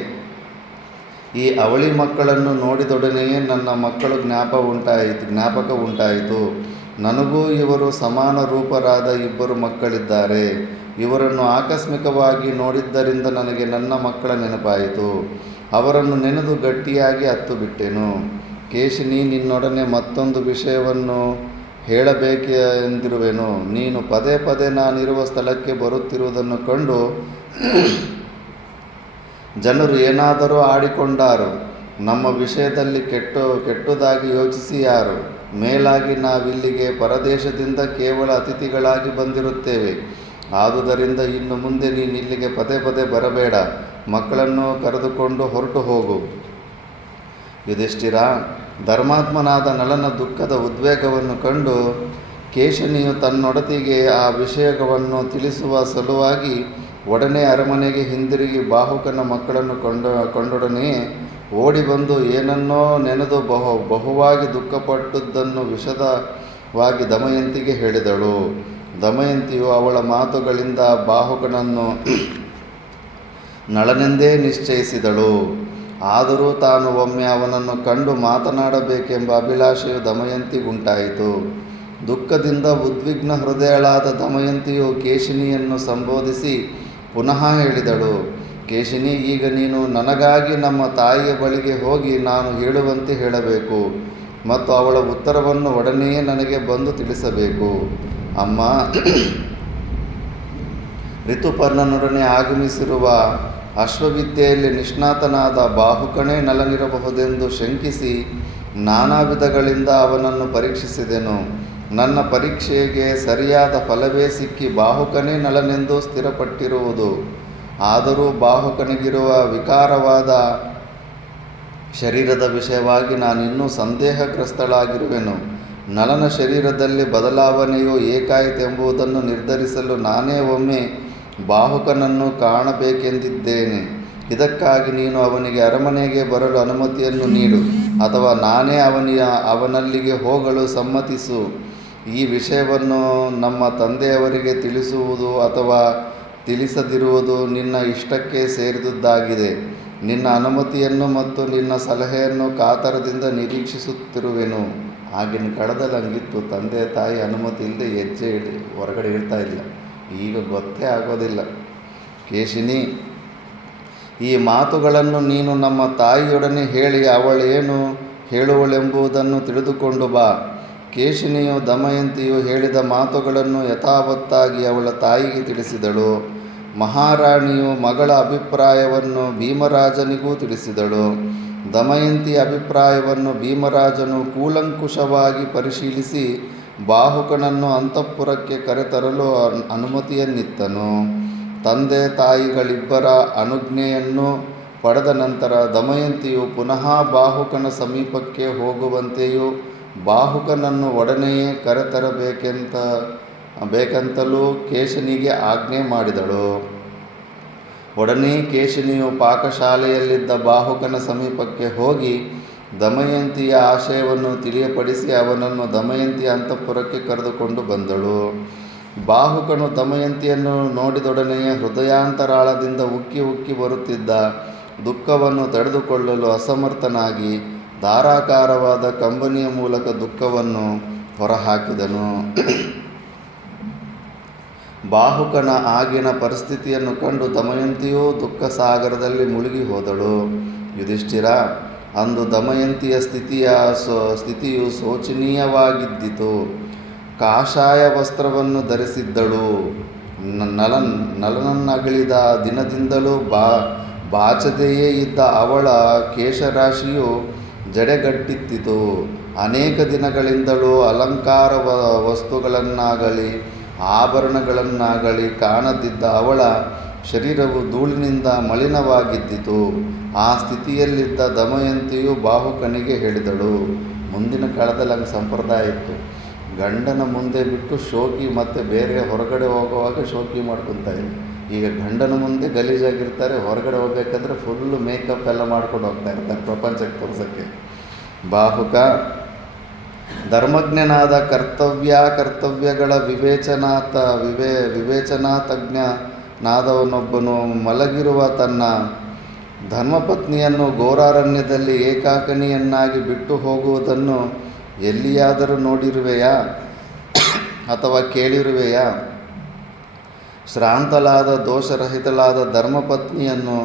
ಈ ಅವಳಿ ಮಕ್ಕಳನ್ನು ನೋಡಿದೊಡನೆಯೇ ನನ್ನ ಮಕ್ಕಳು ಜ್ಞಾಪಕ ಉಂಟಾಯಿತು. ನನಗೂ ಇವರು ಸಮಾನ ರೂಪರಾದ ಇಬ್ಬರು ಮಕ್ಕಳಿದ್ದಾರೆ. ಇವರನ್ನು ಆಕಸ್ಮಿಕವಾಗಿ ನೋಡಿದ್ದರಿಂದ ನನಗೆ ನನ್ನ ಮಕ್ಕಳ ನೆನಪಾಯಿತು. ಅವರನ್ನು ನೆನೆದು ಗಟ್ಟಿಯಾಗಿ ಅತ್ತು ಬಿಟ್ಟೆನು. ಕೇಶಿನಿ, ನಿನ್ನೊಡನೆ ಮತ್ತೊಂದು ವಿಷಯವನ್ನು ಹೇಳಬೇಕೆಂದಿರುವೆನು. ನೀನು ಪದೇ ಪದೇ ನಾನಿರುವ ಸ್ಥಳಕ್ಕೆ ಬರುತ್ತಿರುವುದನ್ನು ಕಂಡು ಜನರು ಏನಾದರೂ ಆಡಿಕೊಂಡಾರು. ನಮ್ಮ ವಿಷಯದಲ್ಲಿ ಕೆಟ್ಟದಾಗಿ ಯೋಚಿಸಿಯಾರು. ಮೇಲಾಗಿ ನಾವಿಲ್ಲಿಗೆ ಪರದೇಶದಿಂದ ಕೇವಲ ಅತಿಥಿಗಳಾಗಿ ಬಂದಿರುತ್ತೇವೆ. ಆದುದರಿಂದ ಇನ್ನು ಮುಂದೆ ನೀನು ಇಲ್ಲಿಗೆ ಪದೇ ಪದೇ ಬರಬೇಡ. ಮಕ್ಕಳನ್ನು ಕರೆದುಕೊಂಡು ಹೊರಟು ಹೋಗು. ಯುಧಿಷ್ಠಿರ, ಧರ್ಮಾತ್ಮನಾದ ನಳನ ದುಃಖದ ಉದ್ವೇಗವನ್ನು ಕಂಡು ಕೇಶಿನಿಯು ತನ್ನೊಡತಿಗೆ ಆ ವಿಷಯವನ್ನು ತಿಳಿಸುವ ಸಲುವಾಗಿ ಒಡನೆ ಅರಮನೆಗೆ ಹಿಂದಿರುಗಿ ಬಾಹುಕನ ಮಕ್ಕಳನ್ನು ಕಂಡೊಡನೆಯೇ ಓಡಿ ಬಂದು ಏನನ್ನೋ ನೆನೆದು ಬಹುವಾಗಿ ದುಃಖಪಟ್ಟದ್ದನ್ನು ವಿಶದವಾಗಿ ದಮಯಂತಿಗೆ ಹೇಳಿದಳು. ದಮಯಂತಿಯು ಅವಳ ಮಾತುಗಳಿಂದ ಬಾಹುಕನನ್ನು ನಳನೆಂದೇ ನಿಶ್ಚಯಿಸಿದಳು. ಆದರೂ ತಾನು ಒಮ್ಮೆ ಅವನನ್ನು ಕಂಡು ಮಾತನಾಡಬೇಕೆಂಬ ಅಭಿಲಾಷೆಯು ದಮಯಂತಿಗುಂಟಾಯಿತು. ದುಃಖದಿಂದ ಉದ್ವಿಗ್ನ ಹೃದಯಳಾದ ದಮಯಂತಿಯು ಕೇಶಿನಿಯನ್ನು ಸಂಬೋಧಿಸಿ ಪುನಃ ಹೇಳಿದಳು. ಕೇಶಿನಿ, ಈಗ ನೀನು ನನಗಾಗಿ ನಮ್ಮ ತಾಯಿಯ ಬಳಿಗೆ ಹೋಗಿ ನಾನು ಹೇಳುವಂತೆ ಹೇಳಬೇಕು ಮತ್ತು ಅವಳ ಉತ್ತರವನ್ನು ಒಡನೆಯೇ ನನಗೆ ಬಂದು ತಿಳಿಸಬೇಕು. ಅಮ್ಮ, ಋತುಪರ್ಣನೊಡನೆ ಆಗಮಿಸಿರುವ ಅಶ್ವವಿದ್ಯೆಯಲ್ಲಿ ನಿಷ್ಣಾತನಾದ ಬಾಹುಕನೇ ನಲನಿರಬಹುದೆಂದು ಶಂಕಿಸಿ ನಾನಾ ವಿಧಗಳಿಂದ ಅವನನ್ನು ಪರೀಕ್ಷಿಸಿದೆನು. ನನ್ನ ಪರೀಕ್ಷೆಗೆ ಸರಿಯಾದ ಫಲವೇ ಸಿಕ್ಕಿ ಬಾಹುಕನೇ ನಲನೆಂದು ಸ್ಥಿರಪಟ್ಟಿರುವುದು. ಆದರೂ ಬಾಹುಕನಿಗಿರುವ ವಿಕಾರವಾದ ಶರೀರದ ವಿಷಯವಾಗಿ ನಾನಿನ್ನೂ ಸಂದೇಹಗ್ರಸ್ತಳಾಗಿರುವೆನು. ನಲನ ಶರೀರದಲ್ಲಿ ಬದಲಾವಣೆಯು ಏಕಾಯಿತೆಂಬುದನ್ನು ನಿರ್ಧರಿಸಲು ನಾನೇ ಒಮ್ಮೆ ಬಾಹುಕನನ್ನು ಕಾಣಬೇಕೆಂದಿದ್ದೇನೆ. ಇದಕ್ಕಾಗಿ ನೀನು ಅವನಿಗೆ ಅರಮನೆಗೆ ಬರಲು ಅನುಮತಿಯನ್ನು ನೀಡು, ಅಥವಾ ನಾನೇ ಅವನಲ್ಲಿಗೆ ಹೋಗಲು ಸಮ್ಮತಿಸು. ಈ ವಿಷಯವನ್ನು ನಮ್ಮ ತಂದೆಯವರಿಗೆ ತಿಳಿಸುವುದು ಅಥವಾ ತಿಳಿಸದಿರುವುದು ನಿನ್ನ ಇಷ್ಟಕ್ಕೆ ಸೇರಿದುದಾಗಿದೆ. ನಿನ್ನ ಅನುಮತಿಯನ್ನು ಮತ್ತು ನಿನ್ನ ಸಲಹೆಯನ್ನು ಕಾತರದಿಂದ ನಿರೀಕ್ಷಿಸುತ್ತಿರುವೆನು. ಆಗಿನ ಕಾಲದಲ್ಲಿ ಹಂಗಿತ್ತು, ತಂದೆ ತಾಯಿ ಅನುಮತಿ ಇಲ್ಲದೆ ಹೆಜ್ಜೆ ಹೊರಗಡೆ ಇಡ್ತಾ ಇಲ್ಲ. ಈಗ ಗೊತ್ತೇ ಆಗೋದಿಲ್ಲ. ಕೇಶಿನಿ, ಈ ಮಾತುಗಳನ್ನು ನೀನು ನಮ್ಮ ತಾಯಿಯೊಡನೆ ಹೇಳಿ ಅವಳೇನು ಹೇಳುವಳೆಂಬುದನ್ನು ತಿಳಿದುಕೊಂಡು ಬಾ. ಕೇಶಿನಿಯು ದಮಯಂತಿಯು ಹೇಳಿದ ಮಾತುಗಳನ್ನು ಯಥಾವತ್ತಾಗಿ ಅವಳ ತಾಯಿಗೆ ತಿಳಿಸಿದಳು. ಮಹಾರಾಣಿಯು ಮಗಳ ಅಭಿಪ್ರಾಯವನ್ನು ಭೀಮರಾಜನಿಗೂ ತಿಳಿಸಿದಳು. ದಮಯಂತಿಯ ಅಭಿಪ್ರಾಯವನ್ನು ಭೀಮರಾಜನು ಕೂಲಂಕುಷವಾಗಿ ಪರಿಶೀಲಿಸಿ ಬಾಹುಕನನ್ನು ಅಂತಃಪುರಕ್ಕೆ ಕರೆತರಲು ಅನುಮತಿಯನ್ನಿತ್ತನು. ತಂದೆ ತಾಯಿಗಳಿಬ್ಬರ ಅನುಜ್ಞೆಯನ್ನು ಪಡೆದ ನಂತರ ದಮಯಂತಿಯು ಪುನಃ ಬಾಹುಕನ ಸಮೀಪಕ್ಕೆ ಹೋಗುವಂತೆಯೂ ಬಾಹುಕನನ್ನು ಒಡನೆಯೇ ಕರೆತರಬೇಕೆಂತಲೂ ಕೇಶಿನಿಗೆ ಆಜ್ಞೆ ಮಾಡಿದಳು. ಒಡನೆ ಕೇಶಿನಿಯು ಪಾಕಶಾಲೆಯಲ್ಲಿದ್ದ ಬಾಹುಕನ ಸಮೀಪಕ್ಕೆ ಹೋಗಿ ದಮಯಂತಿಯ ಆಶಯವನ್ನು ತಿಳಿಯಪಡಿಸಿ ಅವನನ್ನು ದಮಯಂತಿಯ ಅಂತಃಪುರಕ್ಕೆ ಕರೆದುಕೊಂಡು ಬಂದಳು. ಬಾಹುಕನು ದಮಯಂತಿಯನ್ನು ನೋಡಿದೊಡನೆಯೇ ಹೃದಯಾಂತರಾಳದಿಂದ ಉಕ್ಕಿ ಉಕ್ಕಿ ಬರುತ್ತಿದ್ದ ದುಃಖವನ್ನು ತಡೆದುಕೊಳ್ಳಲು ಅಸಮರ್ಥನಾಗಿ ಧಾರಾಕಾರವಾದ ಕಂಬನಿಯ ಮೂಲಕ ದುಃಖವನ್ನು ಹೊರಹಾಕಿದನು. ಬಾಹುಕನ ಆಗಿನ ಪರಿಸ್ಥಿತಿಯನ್ನು ಕಂಡು ದಮಯಂತಿಯೂ ದುಃಖ ಸಾಗರದಲ್ಲಿ ಮುಳುಗಿ ಹೋದಳು. ಯುಧಿಷ್ಠಿರ, ಅಂದು ದಮಯಂತಿಯ ಸ್ಥಿತಿಯು ಶೋಚನೀಯವಾಗಿದ್ದಿತು. ಕಾಷಾಯ ವಸ್ತ್ರವನ್ನು ಧರಿಸಿದ್ದಳು. ನಲನನ್ನಗಲಿದ ದಿನದಿಂದಲೂ ಬಾಚದೆಯೇ ಇದ್ದ ಅವಳ ಕೇಶರಾಶಿಯು ಜಡೆಗಟ್ಟಿತ್ತು. ಅನೇಕ ದಿನಗಳಿಂದಲೂ ಅಲಂಕಾರ ವಸ್ತುಗಳನ್ನಾಗಲಿ ಆಭರಣಗಳನ್ನಾಗಲಿ ಕಾಣದಿದ್ದ ಅವಳ ಶರೀರವು ಧೂಳಿನಿಂದ ಮಲಿನವಾಗಿದ್ದಿತು. ಆ ಸ್ಥಿತಿಯಲ್ಲಿದ್ದ ದಮಯಂತಿಯು ಬಾಹುಕನಿಗೆ ಹೇಳಿದಳು. ಮುಂದಿನ ಕಾಲದಲ್ಲಿ ಹಂಗೆ ಸಂಪ್ರದಾಯ ಇತ್ತು. ಗಂಡನ ಮುಂದೆ ಬಿಟ್ಟು ಶೋಕಿ ಮತ್ತು ಬೇರೆ ಹೊರಗಡೆ ಹೋಗುವಾಗ ಶೋಕಿ ಮಾಡ್ಕೊತಾ ಇಲ್ಲ. ಈಗ ಗಂಡನ ಮುಂದೆ ಗಲೀಜಾಗಿರ್ತಾರೆ, ಹೊರಗಡೆ ಹೋಗ್ಬೇಕಾದ್ರೆ ಫುಲ್ಲು ಮೇಕಪ್ ಎಲ್ಲ ಮಾಡ್ಕೊಂಡು ಹೋಗ್ತಾ ಇರ್ತಾರೆ ಪ್ರಪಂಚಕ್ಕೆ ತೋರಿಸೋಕ್ಕೆ. ಬಾಹುಕ ಧರ್ಮಜ್ಞನಾದ ಕರ್ತವ್ಯಗಳ ವಿವೇಚನಾತಜ್ಞನಾದವನೊಬ್ಬನು ಮಲಗಿರುವ ತನ್ನ ಧರ್ಮಪತ್ನಿಯನ್ನು ಘೋರಾರಣ್ಯದಲ್ಲಿ ಏಕಾಕಿನಿಯನ್ನಾಗಿ ಬಿಟ್ಟು ಹೋಗುವುದನ್ನು ಎಲ್ಲಿಯಾದರೂ ನೋಡಿರುವೆಯಾ ಅಥವಾ ಕೇಳಿರುವೆಯಾ? ಶ್ರಾಂತಲಾದ ದೋಷರಹಿತಳಾದ ಧರ್ಮಪತ್ನಿಯನ್ನು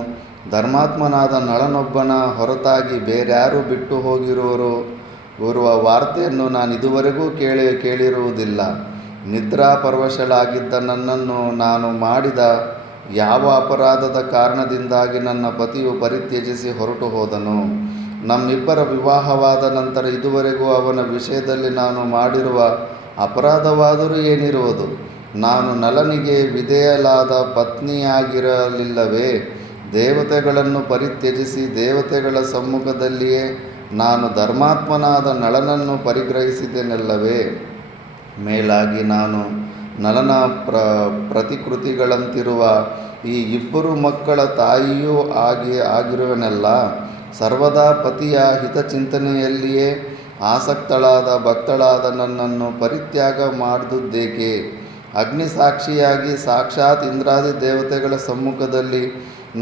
ಧರ್ಮಾತ್ಮನಾದ ನಳನೊಬ್ಬನ ಹೊರತಾಗಿ ಬೇರ್ಯಾರೂ ಬಿಟ್ಟು ಹೋಗಿರುವ ವಾರ್ತೆಯನ್ನು ನಾನು ಇದುವರೆಗೂ ಕೇಳಿರುವುದಿಲ್ಲ. ನಿದ್ರಾಪರವಶಳಾಗಿದ್ದ ನನ್ನನ್ನು ನಾನು ಮಾಡಿದ ಯಾವ ಅಪರಾಧದ ಕಾರಣದಿಂದಾಗಿ ನನ್ನ ಪತಿಯು ಪರಿತ್ಯಜಿಸಿ ಹೊರಟು ಹೋದನು? ನಮ್ಮಿಬ್ಬರ ವಿವಾಹವಾದ ನಂತರ ಇದುವರೆಗೂ ಅವನ ವಿಷಯದಲ್ಲಿ ನಾನು ಮಾಡಿರುವ ಅಪರಾಧವಾದರೂ ಏನಿರುವುದು? ನಾನು ನಳನಿಗೆ ವಿಧೇಯಳಾದ ಪತ್ನಿಯಾಗಿರಲಿಲ್ಲವೇ? ದೇವತೆಗಳನ್ನು ಪರಿತ್ಯಜಿಸಿ ದೇವತೆಗಳ ಸಮ್ಮುಖದಲ್ಲಿಯೇ ನಾನು ಧರ್ಮಾತ್ಮನಾದ ನಳನನ್ನು ಪರಿಗ್ರಹಿಸಿದೆನಲ್ಲವೇ? ಮೇಲಾಗಿ ನಾನು ನಳನ ಪ್ರತಿಕೃತಿಗಳಂತಿರುವ ಈ ಇಬ್ಬರು ಮಕ್ಕಳ ತಾಯಿಯೂ ಆಗಿರುವೆನಲ್ಲ. ಸರ್ವದಾ ಪತಿಯ ಹಿತಚಿಂತನೆಯಲ್ಲಿಯೇ ಆಸಕ್ತಳಾದ ಭಕ್ತಳಾದ ನನ್ನನ್ನು ಪರಿತ್ಯಾಗ ಮಾಡಿದುದೇಕೆ? ಅಗ್ನಿಸಾಕ್ಷಿಯಾಗಿ ಸಾಕ್ಷಾತ್ ಇಂದ್ರಾದಿ ದೇವತೆಗಳ ಸಮ್ಮುಖದಲ್ಲಿ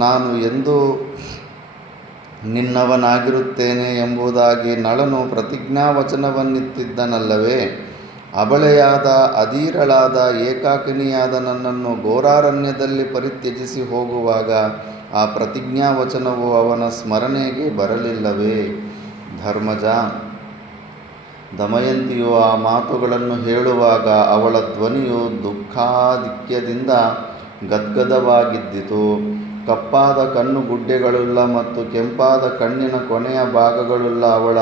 ನಾನು ಎಂದೂ ನಿನ್ನವನಾಗಿರುತ್ತೇನೆ ಎಂಬುದಾಗಿ ನಳನು ಪ್ರತಿಜ್ಞಾವಚನವನ್ನಿತ್ತಿದ್ದನಲ್ಲವೇ? ಅಬಲೆಯಾದ ಅಧೀರಳಾದ ಏಕಾಕಿನಿಯಾದ ನನ್ನನ್ನು ಘೋರಾರಣ್ಯದಲ್ಲಿ ಪರಿತ್ಯಜಿಸಿ ಹೋಗುವಾಗ ಆ ಪ್ರತಿಜ್ಞಾವಚನವು ಅವನ ಸ್ಮರಣೆಗೆ ಬರಲಿಲ್ಲವೇ? ಧರ್ಮಜ, ದಮಯಂತಿಯು ಆ ಮಾತುಗಳನ್ನು ಹೇಳುವಾಗ ಅವಳ ಧ್ವನಿಯು ದುಃಖಾಧಿಕ್ಯದಿಂದ ಗದ್ಗದವಾಗಿದ್ದಿತು. ಕಪ್ಪಾದ ಕಣ್ಣುಗುಡ್ಡೆಗಳುಳ್ಳ ಮತ್ತು ಕೆಂಪಾದ ಕಣ್ಣಿನ ಕೊನೆಯ ಭಾಗಗಳುಳ್ಳ ಅವಳ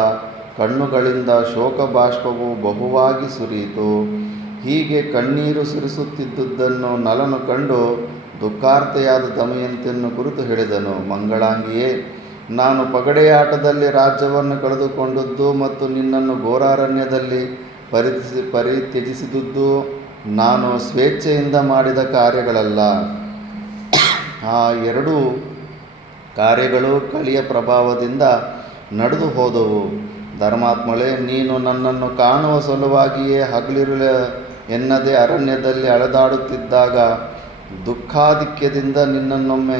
ಕಣ್ಣುಗಳಿಂದ ಶೋಕಬಾಷ್ಪವು ಬಹುವಾಗಿ ಸುರಿಯಿತು. ಹೀಗೆ ಕಣ್ಣೀರು ಸುರಿಸುತ್ತಿದ್ದುದನ್ನು ನಳನು ಕಂಡು ದುಃಖಾರ್ತೆಯಾದ ದಮಯಂತಿಯನ್ನು ಕುರಿತು ಹೇಳಿದನು. ಮಂಗಳಾಂಗಿಯೇ, ನಾನು ಪಗಡೆಯಾಟದಲ್ಲಿ ರಾಜ್ಯವನ್ನು ಕಳೆದುಕೊಂಡದ್ದು ಮತ್ತು ನಿನ್ನನ್ನು ಘೋರಾರಣ್ಯದಲ್ಲಿ ಪರಿತ್ಯಜಿಸಿದುದು ನಾನು ಸ್ವೇಚ್ಛೆಯಿಂದ ಮಾಡಿದ ಕಾರ್ಯಗಳಲ್ಲ. ಆ ಎರಡೂ ಕಾರ್ಯಗಳು ಕಲಿಯ ಪ್ರಭಾವದಿಂದ ನಡೆದು ಹೋದವು. ಧರ್ಮಾತ್ಮಳೇ, ನೀನು ನನ್ನನ್ನು ಕಾಣುವ ಸಲುವಾಗಿಯೇ ಹಗಲಿರುಳ ಎನ್ನದೇ ಅರಣ್ಯದಲ್ಲಿ ಅಲೆದಾಡುತ್ತಿದ್ದಾಗ ದುಃಖಾಧಿಕ್ಯದಿಂದ ನೀನೊಮ್ಮೆ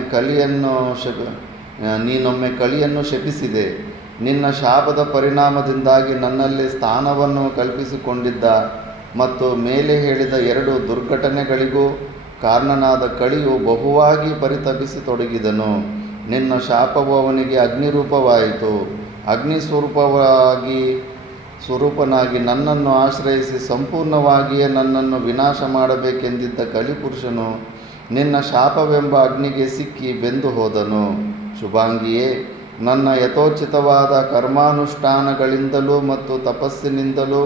ಕಲಿಯನ್ನು ಶಪಿಸಿದೆ. ನಿನ್ನ ಶಾಪದ ಪರಿಣಾಮದಿಂದಾಗಿ ನನ್ನಲ್ಲಿ ಸ್ಥಾನವನ್ನು ಕಲ್ಪಿಸಿಕೊಂಡಿದ್ದ ಮತ್ತು ಮೇಲೆ ಹೇಳಿದ 2 ದುರ್ಘಟನೆಗಳಿಗೂ ಕಾರಣನಾದ ಕಳಿಯು ಬಹುವಾಗಿ ಪರಿತಪಿಸತೊಡಗಿದನು. ನಿನ್ನ ಶಾಪವು ಅವನಿಗೆ ಅಗ್ನಿರೂಪವಾಯಿತು. ಅಗ್ನಿ ಸ್ವರೂಪನಾಗಿ ನನ್ನನ್ನು ಆಶ್ರಯಿಸಿ ಸಂಪೂರ್ಣವಾಗಿಯೇ ನನ್ನನ್ನು ವಿನಾಶ ಮಾಡಬೇಕೆಂದಿದ್ದ ಕಲಿಪುರುಷನು ನಿನ್ನ ಶಾಪವೆಂಬ ಅಗ್ನಿಗೆ ಸಿಕ್ಕಿ ಬೆಂದು ಹೋದನು. ಶುಭಾಂಗಿಯೇ, ನನ್ನ ಯಥೋಚಿತವಾದ ಕರ್ಮಾನುಷ್ಠಾನಗಳಿಂದಲೂ ಮತ್ತು ತಪಸ್ಸಿನಿಂದಲೂ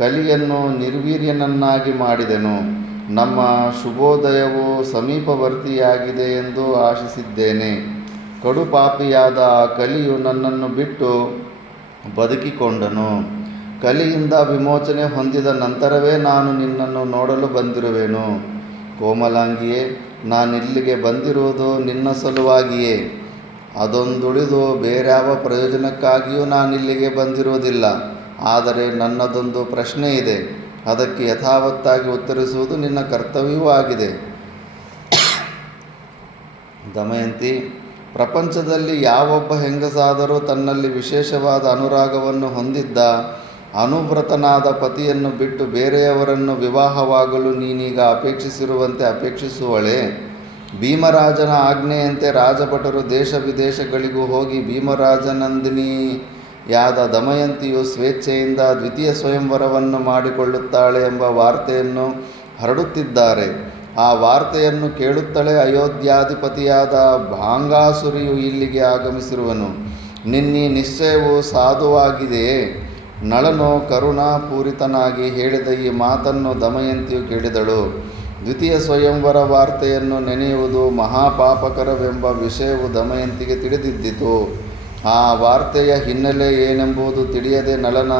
ಕಲಿಯನ್ನು ನಿರ್ವೀರ್ಯನನ್ನಾಗಿ ಮಾಡಿದೆನು. ನಮ್ಮ ಶುಭೋದಯವು ಸಮೀಪವರ್ತಿಯಾಗಿದೆ ಎಂದು ಆಶಿಸಿದ್ದೇನೆ. ಕಡುಪಾಪಿಯಾದ ಆ ಕಲಿಯು ನನ್ನನ್ನು ಬಿಟ್ಟು ಬದುಕಿಕೊಂಡನು. ಕಲಿಯಿಂದ ವಿಮೋಚನೆ ಹೊಂದಿದ ನಂತರವೇ ನಾನು ನಿನ್ನನ್ನು ನೋಡಲು ಬಂದಿರುವೆನು. ಕೋಮಲಾಂಗಿಯೇ, ನಾನಿಲ್ಲಿಗೆ ಬಂದಿರುವುದು ನಿನ್ನ ಸಲುವಾಗಿಯೇ. ಅದೊಂದುಳಿದು ಬೇರ್ಯಾವ ಪ್ರಯೋಜನಕ್ಕಾಗಿಯೂ ನಾನಿಲ್ಲಿಗೆ ಬಂದಿರುವುದಿಲ್ಲ. ಆದರೆ ನನ್ನದೊಂದು ಪ್ರಶ್ನೆ ಇದೆ. ಅದಕ್ಕೆ ಯಥಾವತ್ತಾಗಿ ಉತ್ತರಿಸುವುದು ನಿನ್ನ ಕರ್ತವ್ಯವೂ ಆಗಿದೆ. ದಮಯಂತಿ, ಪ್ರಪಂಚದಲ್ಲಿ ಯಾವೊಬ್ಬ ಹೆಂಗಸಾದರೂ ತನ್ನಲ್ಲಿ ವಿಶೇಷವಾದ ಅನುರಾಗವನ್ನು ಹೊಂದಿದ್ದ ಅನುವ್ರತನಾದ ಪತಿಯನ್ನು ಬಿಟ್ಟು ಬೇರೆಯವರನ್ನು ವಿವಾಹವಾಗಲು ನೀನೀಗ ಅಪೇಕ್ಷಿಸಿರುವಂತೆ ಅಪೇಕ್ಷಿಸುವಳೇ? ಭೀಮರಾಜನ ಆಜ್ಞೆಯಂತೆ ರಾಜಭಟರು ದೇಶ ವಿದೇಶಗಳಿಗೂ ಹೋಗಿ ಭೀಮರಾಜನಂದಿನಿಯಾದ ದಮಯಂತಿಯು ಸ್ವೇಚ್ಛೆಯಿಂದ ದ್ವಿತೀಯ ಸ್ವಯಂವರವನ್ನು ಮಾಡಿಕೊಳ್ಳುತ್ತಾಳೆ ಎಂಬ ವಾರ್ತೆಯನ್ನು ಹರಡುತ್ತಿದ್ದಾರೆ. ಆ ವಾರ್ತೆಯನ್ನು ಕೇಳುತ್ತಲೇ ಅಯೋಧ್ಯಾಧಿಪತಿಯಾದ ಭಾಂಗಾಸುರಿಯು ಇಲ್ಲಿಗೆ ಆಗಮಿಸಿರುವನು. ನಿನ್ನೀ ನಿಶ್ಚಯವು ಸಾಧುವಾಗಿದೆಯೇ? ನಳನು ಕರುಣಾಪೂರಿತನಾಗಿ ಹೇಳಿದ ಈ ಮಾತನ್ನು ದಮಯಂತಿಯು ಕೇಳಿದಳು. ದ್ವಿತೀಯ ಸ್ವಯಂವರ ವಾರ್ತೆಯನ್ನು ನೆನೆಯುವುದು ಮಹಾಪಾಪಕರವೆಂಬ ವಿಷಯವು ದಮಯಂತಿಗೆ ತಿಳಿದಿದ್ದಿತು. ಆ ವಾರ್ತೆಯ ಹಿನ್ನೆಲೆ ಏನೆಂಬುದು ತಿಳಿಯದೆ ನಳನ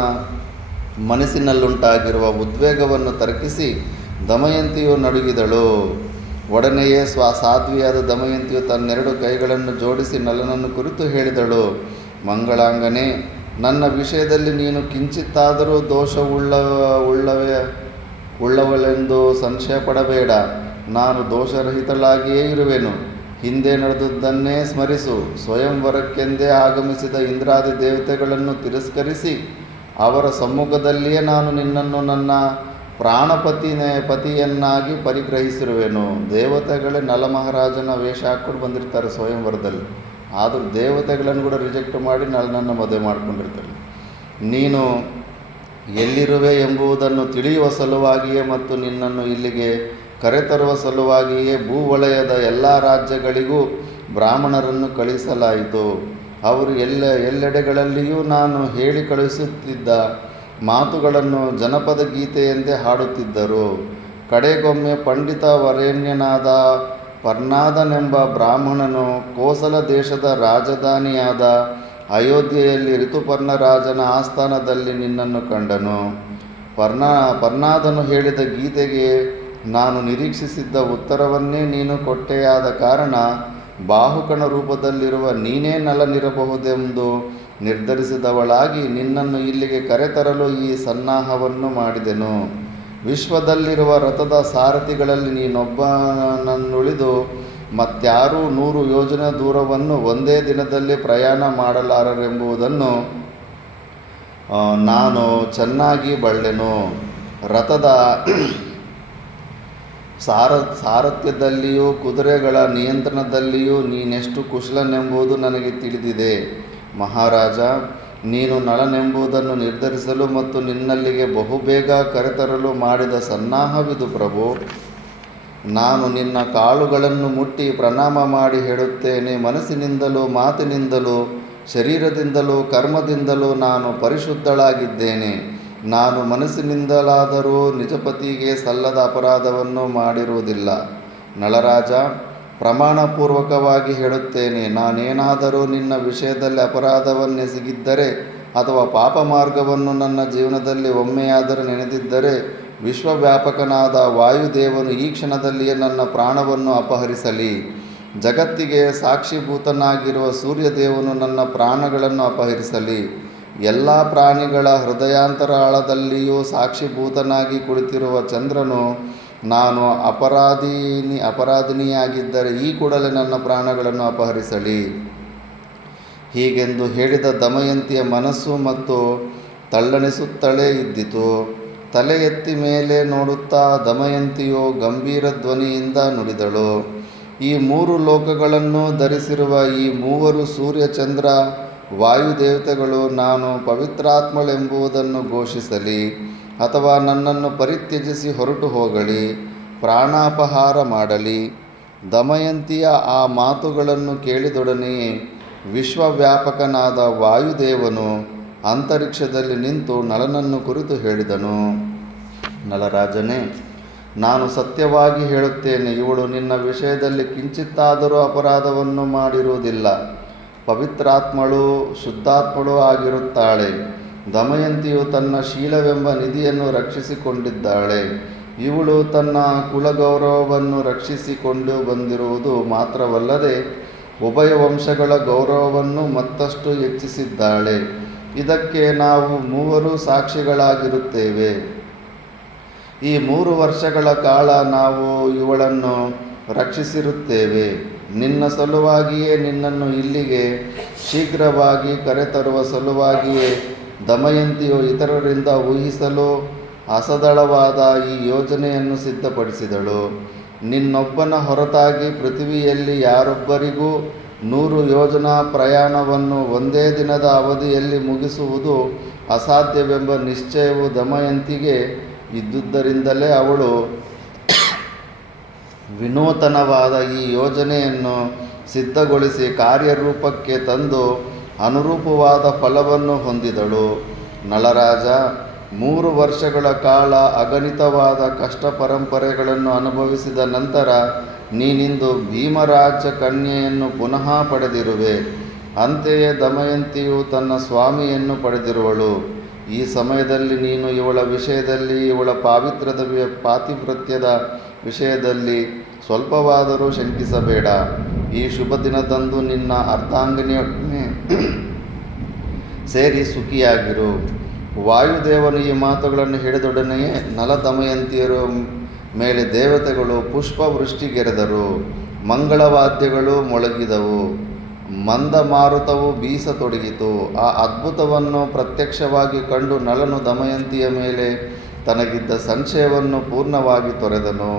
ಮನಸ್ಸಿನಲ್ಲುಂಟಾಗಿರುವ ಉದ್ವೇಗವನ್ನು ತರ್ಕಿಸಿ ದಮಯಂತಿಯು ನಡುಗಿದಳು. ಒಡನೆಯೇ ಸಾಧ್ವಿಯಾದ ದಮಯಂತಿಯು ತನ್ನೆರಡು ಕೈಗಳನ್ನು ಜೋಡಿಸಿ ನಳನನ್ನು ಕುರಿತು ಹೇಳಿದಳು. ಮಂಗಳಾಂಗನೇ, ನನ್ನ ವಿಷಯದಲ್ಲಿ ನೀನು ಕಿಂಚಿತ್ತಾದರೂ ಉಳ್ಳವಳೆಂದು ಸಂಶಯ ಪಡಬೇಡ. ನಾನು ದೋಷರಹಿತಳಾಗಿಯೇ ಇರುವೆನು. ಹಿಂದೆ ನಡೆದುದನ್ನೇ ಸ್ಮರಿಸು. ಸ್ವಯಂವರಕ್ಕೆಂದೇ ಆಗಮಿಸಿದ ಇಂದ್ರಾದಿ ದೇವತೆಗಳನ್ನು ತಿರಸ್ಕರಿಸಿ ಅವರ ಸಮ್ಮುಖದಲ್ಲಿಯೇ ನಾನು ನಿನ್ನನ್ನು ನನ್ನ ಪತಿಯನ್ನಾಗಿ ಪರಿಗ್ರಹಿಸಿರುವೆನು. ದೇವತೆಗಳೇ ನಲಮಹಾರಾಜನ ವೇಷ ಹಾಕ್ಕೊಂಡು ಬಂದಿರ್ತಾರೆ ಸ್ವಯಂವರದಲ್ಲಿ. ಆದರೂ ದೇವತೆಗಳನ್ನು ಕೂಡ ರಿಜೆಕ್ಟ್ ಮಾಡಿ ನನ್ನ ಮದುವೆ ಮಾಡ್ಕೊಂಡಿರ್ತಾರೆ. ನೀನು ಎಲ್ಲಿರುವೆ ಎಂಬುದನ್ನು ತಿಳಿಯುವ ಸಲುವಾಗಿಯೇ ಮತ್ತು ನಿನ್ನನ್ನು ಇಲ್ಲಿಗೆ ಕರೆತರುವ ಸಲುವಾಗಿಯೇ ಭೂವಲಯದ ಎಲ್ಲ ರಾಜ್ಯಗಳಿಗೂ ಬ್ರಾಹ್ಮಣರನ್ನು ಕಳಿಸಲಾಯಿತು. ಅವರು ಎಲ್ಲೆಡೆಗಳಲ್ಲಿಯೂ ನಾನು ಹೇಳಿ ಕಳುಹಿಸುತ್ತಿದ್ದ ಮಾತುಗಳನ್ನು ಜನಪದ ಗೀತೆಯಂತೆ ಹಾಡುತ್ತಿದ್ದರು. ಕಡೆಗೊಮ್ಮೆ ಪಂಡಿತ ವರೇಣ್ಯನಾದ ಪರ್ನಾದನೆಂಬ ಬ್ರಾಹ್ಮಣನು ಕೋಸಲ ದೇಶದ ರಾಜಧಾನಿಯಾದ ಅಯೋಧ್ಯೆಯಲ್ಲಿ ಋತುಪರ್ಣ ರಾಜನ ಆಸ್ಥಾನದಲ್ಲಿ ನಿನ್ನನ್ನು ಕಂಡನು. ಪರ್ನಾದನು ಹೇಳಿದ ಗೀತೆಗೆ ನಾನು ನಿರೀಕ್ಷಿಸಿದ್ದ ಉತ್ತರವನ್ನೇ ನೀನು ಕೊಟ್ಟೆಯಾದ ಕಾರಣ ಬಾಹುಕಣ ರೂಪದಲ್ಲಿರುವ ನೀನೇ ನಲನಿರಬಹುದೆಂದು ನಿರ್ಧರಿಸಿದವಳಾಗಿ ನಿನ್ನನ್ನು ಇಲ್ಲಿಗೆ ಕರೆತರಲು ಈ ಸನ್ನಾಹವನ್ನು ಮಾಡಿದೆನು. ವಿಶ್ವದಲ್ಲಿರುವ ರಥದ ಸಾರಥಿಗಳಲ್ಲಿ ನೀನೊಬ್ಬನನ್ನುಳಿದು ಮತ್ಯಾರೂ 100 ಯೋಜನೆ ದೂರವನ್ನು ಒಂದೇ ದಿನದಲ್ಲಿ ಪ್ರಯಾಣ ಮಾಡಲಾರರೆಂಬುದನ್ನು ನಾನು ಚೆನ್ನಾಗಿ ಬಲ್ಲೆನು. ರಥದ ಸಾರಥ್ಯದಲ್ಲಿಯೂ ಕುದುರೆಗಳ ನಿಯಂತ್ರಣದಲ್ಲಿಯೂ ನೀನೆಷ್ಟು ಕುಶಲನೆಂಬುದು ನನಗೆ ತಿಳಿದಿದೆ. ಮಹಾರಾಜ, ನೀನು ನಳನೆಂಬುದನ್ನು ನಿರ್ಧರಿಸಲು ಮತ್ತು ನಿನ್ನಲ್ಲಿಗೆ ಬಹುಬೇಗ ಕರೆತರಲು ಮಾಡಿದ ಸನ್ನಾಹವಿದು ಪ್ರಭು. ನಾನು ನಿನ್ನ ಕಾಲುಗಳನ್ನು ಮುಟ್ಟಿ ಪ್ರಣಾಮ ಮಾಡಿ ಹೇಳುತ್ತೇನೆ. ಮನಸ್ಸಿನಿಂದಲೂ ಮಾತಿನಿಂದಲೂ ಶರೀರದಿಂದಲೂ ಕರ್ಮದಿಂದಲೂ ನಾನು ಪರಿಶುದ್ಧಳಾಗಿದ್ದೇನೆ. ನಾನು ಮನಸ್ಸಿನಿಂದಲಾದರೂ ನಿಜಪತಿಗೆ ಸಲ್ಲದ ಅಪರಾಧವನ್ನು ಮಾಡಿರುವುದಿಲ್ಲ. ನಳರಾಜ, ಪ್ರಮಾಣಪೂರ್ವಕವಾಗಿ ಹೇಳುತ್ತೇನೆ, ನಾನೇನಾದರೂ ನಿನ್ನ ವಿಷಯದಲ್ಲಿ ಅಪರಾಧವನ್ನೆಸಗಿದ್ದರೆ ಅಥವಾ ಪಾಪ ಮಾರ್ಗವನ್ನು ನನ್ನ ಜೀವನದಲ್ಲಿ ಒಮ್ಮೆಯಾದರೂ ನೆನೆದಿದ್ದರೆ ವಿಶ್ವವ್ಯಾಪಕನಾದ ವಾಯುದೇವನು ಈ ಕ್ಷಣದಲ್ಲಿಯೇ ನನ್ನ ಪ್ರಾಣವನ್ನು ಅಪಹರಿಸಲಿ. ಜಗತ್ತಿಗೆ ಸಾಕ್ಷಿಭೂತನಾಗಿರುವ ಸೂರ್ಯದೇವನು ನನ್ನ ಪ್ರಾಣಗಳನ್ನು ಅಪಹರಿಸಲಿ. ಎಲ್ಲ ಪ್ರಾಣಿಗಳ ಹೃದಯಾಂತರಾಳದಲ್ಲಿಯೂ ಸಾಕ್ಷಿಭೂತನಾಗಿ ಕುಳಿತಿರುವ ಚಂದ್ರನು ನಾನು ಅಪರಾಧಿನಿಯಾಗಿದ್ದರೆ ಈ ಕೂಡಲೇ ನನ್ನ ಪ್ರಾಣಗಳನ್ನು ಅಪಹರಿಸಲಿ. ಹೀಗೆಂದು ಹೇಳಿದ ದಮಯಂತಿಯ ಮನಸ್ಸು ಮತ್ತು ತಲ್ಲಣಿಸುತ್ತಲೇ ಇದ್ದಿತು. ತಲೆ ಎತ್ತಿ ಮೇಲೆ ನೋಡುತ್ತಾ ದಮಯಂತಿಯು ಗಂಭೀರ ಧ್ವನಿಯಿಂದ ನುಡಿದಳು, ಈ 3 ಲೋಕಗಳನ್ನು ಧರಿಸಿರುವ ಈ 3 ಸೂರ್ಯ ಚಂದ್ರ ವಾಯುದೇವತೆಗಳು ನಾನು ಪವಿತ್ರಾತ್ಮಳೆಂಬುದನ್ನು ಘೋಷಿಸಲಿ ಅಥವಾ ನನ್ನನ್ನು ಪರಿತ್ಯಜಿಸಿ ಹೊರಟು ಹೋಗಲಿ, ಪ್ರಾಣಾಪಹಾರ ಮಾಡಲಿ. ದಮಯಂತಿಯ ಆ ಮಾತುಗಳನ್ನು ಕೇಳಿದೊಡನೆಯೇ ವಿಶ್ವವ್ಯಾಪಕನಾದ ವಾಯುದೇವನು ಅಂತರಿಕ್ಷದಲ್ಲಿ ನಿಂತು ನಳನನ್ನು ಕುರಿತು ಹೇಳಿದನು, ನಳರಾಜನೇ, ನಾನು ಸತ್ಯವಾಗಿ ಹೇಳುತ್ತೇನೆ, ಇವಳು ನಿನ್ನ ವಿಷಯದಲ್ಲಿ ಕಿಂಚಿತ್ತಾದರೂ ಅಪರಾಧವನ್ನು ಮಾಡಿರುವುದಿಲ್ಲ. ಪವಿತ್ರಾತ್ಮಳೂ ಶುದ್ಧಾತ್ಮಳೂ ಆಗಿರುತ್ತಾಳೆ. ದಮಯಂತಿಯು ತನ್ನ ಶೀಲವೆಂಬ ನಿಧಿಯನ್ನು ರಕ್ಷಿಸಿಕೊಂಡಿದ್ದಾಳೆ. ಇವಳು ತನ್ನ ಕುಲಗೌರವವನ್ನು ರಕ್ಷಿಸಿಕೊಂಡು ಬಂದಿರುವುದು ಮಾತ್ರವಲ್ಲದೆ ಉಭಯ ವಂಶಗಳ ಗೌರವವನ್ನು ಮತ್ತಷ್ಟು ಹೆಚ್ಚಿಸಿದ್ದಾಳೆ. ಇದಕ್ಕೆ ನಾವು 3 ಸಾಕ್ಷಿಗಳಾಗಿರುತ್ತೇವೆ. ಈ 3 ವರ್ಷಗಳ ಕಾಲ ನಾವು ಇವಳನ್ನು ರಕ್ಷಿಸಿರುತ್ತೇವೆ. ನಿನ್ನ ಸಲುವಾಗಿಯೇ, ನಿನ್ನನ್ನು ಇಲ್ಲಿಗೆ ಶೀಘ್ರವಾಗಿ ಕರೆತರುವ ಸಲುವಾಗಿಯೇ ದಮಯಂತಿಯು ಇತರರಿಂದ ಊಹಿಸಲು ಅಸದಳವಾದ ಈ ಯೋಜನೆಯನ್ನು ಸಿದ್ಧಪಡಿಸಿದಳು. ನಿನ್ನೊಬ್ಬನ ಹೊರತಾಗಿ ಪೃಥ್ವಿಯಲ್ಲಿ ಯಾರೊಬ್ಬರಿಗೂ 100 ಯೋಜನಾ ಪ್ರಯಾಣವನ್ನು ಒಂದೇ ದಿನದ ಅವಧಿಯಲ್ಲಿ ಮುಗಿಸುವುದು ಅಸಾಧ್ಯವೆಂಬ ನಿಶ್ಚಯವು ದಮಯಂತಿಗೆ ಇದ್ದುದರಿಂದಲೇ ಅವಳು ವಿನೂತನವಾದ ಈ ಯೋಜನೆಯನ್ನು ಸಿದ್ಧಗೊಳಿಸಿ ಕಾರ್ಯರೂಪಕ್ಕೆ ತಂದು ಅನುರೂಪವಾದ ಫಲವನ್ನು ಹೊಂದಿದಳು. ನಳರಾಜ, 3 ವರ್ಷಗಳ ಕಾಲ ಅಗಣಿತವಾದ ಕಷ್ಟ ಪರಂಪರೆಗಳನ್ನು ಅನುಭವಿಸಿದ ನಂತರ ನೀನಿಂದು ಭೀಮರಾಜ ಕನ್ಯೆಯನ್ನು ಪುನಃ ಪಡೆದಿರುವೆ. ಅಂತೆಯೇ ದಮಯಂತಿಯು ತನ್ನ ಸ್ವಾಮಿಯನ್ನು ಪಡೆದಿರುವಳು. ಈ ಸಮಯದಲ್ಲಿ ನೀನು ಇವಳ ವಿಷಯದಲ್ಲಿ, ಇವಳ ಪಾತಿವ್ರತ್ಯದ ವಿಷಯದಲ್ಲಿ ಸ್ವಲ್ಪವಾದರೂ ಶಂಕಿಸಬೇಡ. ಈ ಶುಭ ದಿನದಂದು ನಿನ್ನ ಅರ್ಧಾಂಗಿನಿಯೊಡನೆ ಸೇರಿ ಸುಖಿಯಾಗಿರು. ವಾಯುದೇವನು ಈ ಮಾತುಗಳನ್ನು ಹೇಳಿದೊಡನೆಯೇ ನಲ ದಮಯಂತಿಯರ ಮೇಲೆ ದೇವತೆಗಳು ಪುಷ್ಪವೃಷ್ಟಿಗೆರೆದರು. ಮಂಗಳವಾದ್ಯಗಳು ಮೊಳಗಿದವು. ಮಂದ ಮಾರುತವು ಬೀಸತೊಡಗಿತು. ಆ ಅದ್ಭುತವನ್ನು ಪ್ರತ್ಯಕ್ಷವಾಗಿ ಕಂಡು ನಳನು ದಮಯಂತಿಯ ಮೇಲೆ ತನಗಿದ್ದ ಸಂಶಯವನ್ನು ಪೂರ್ಣವಾಗಿ ತೊರೆದನು.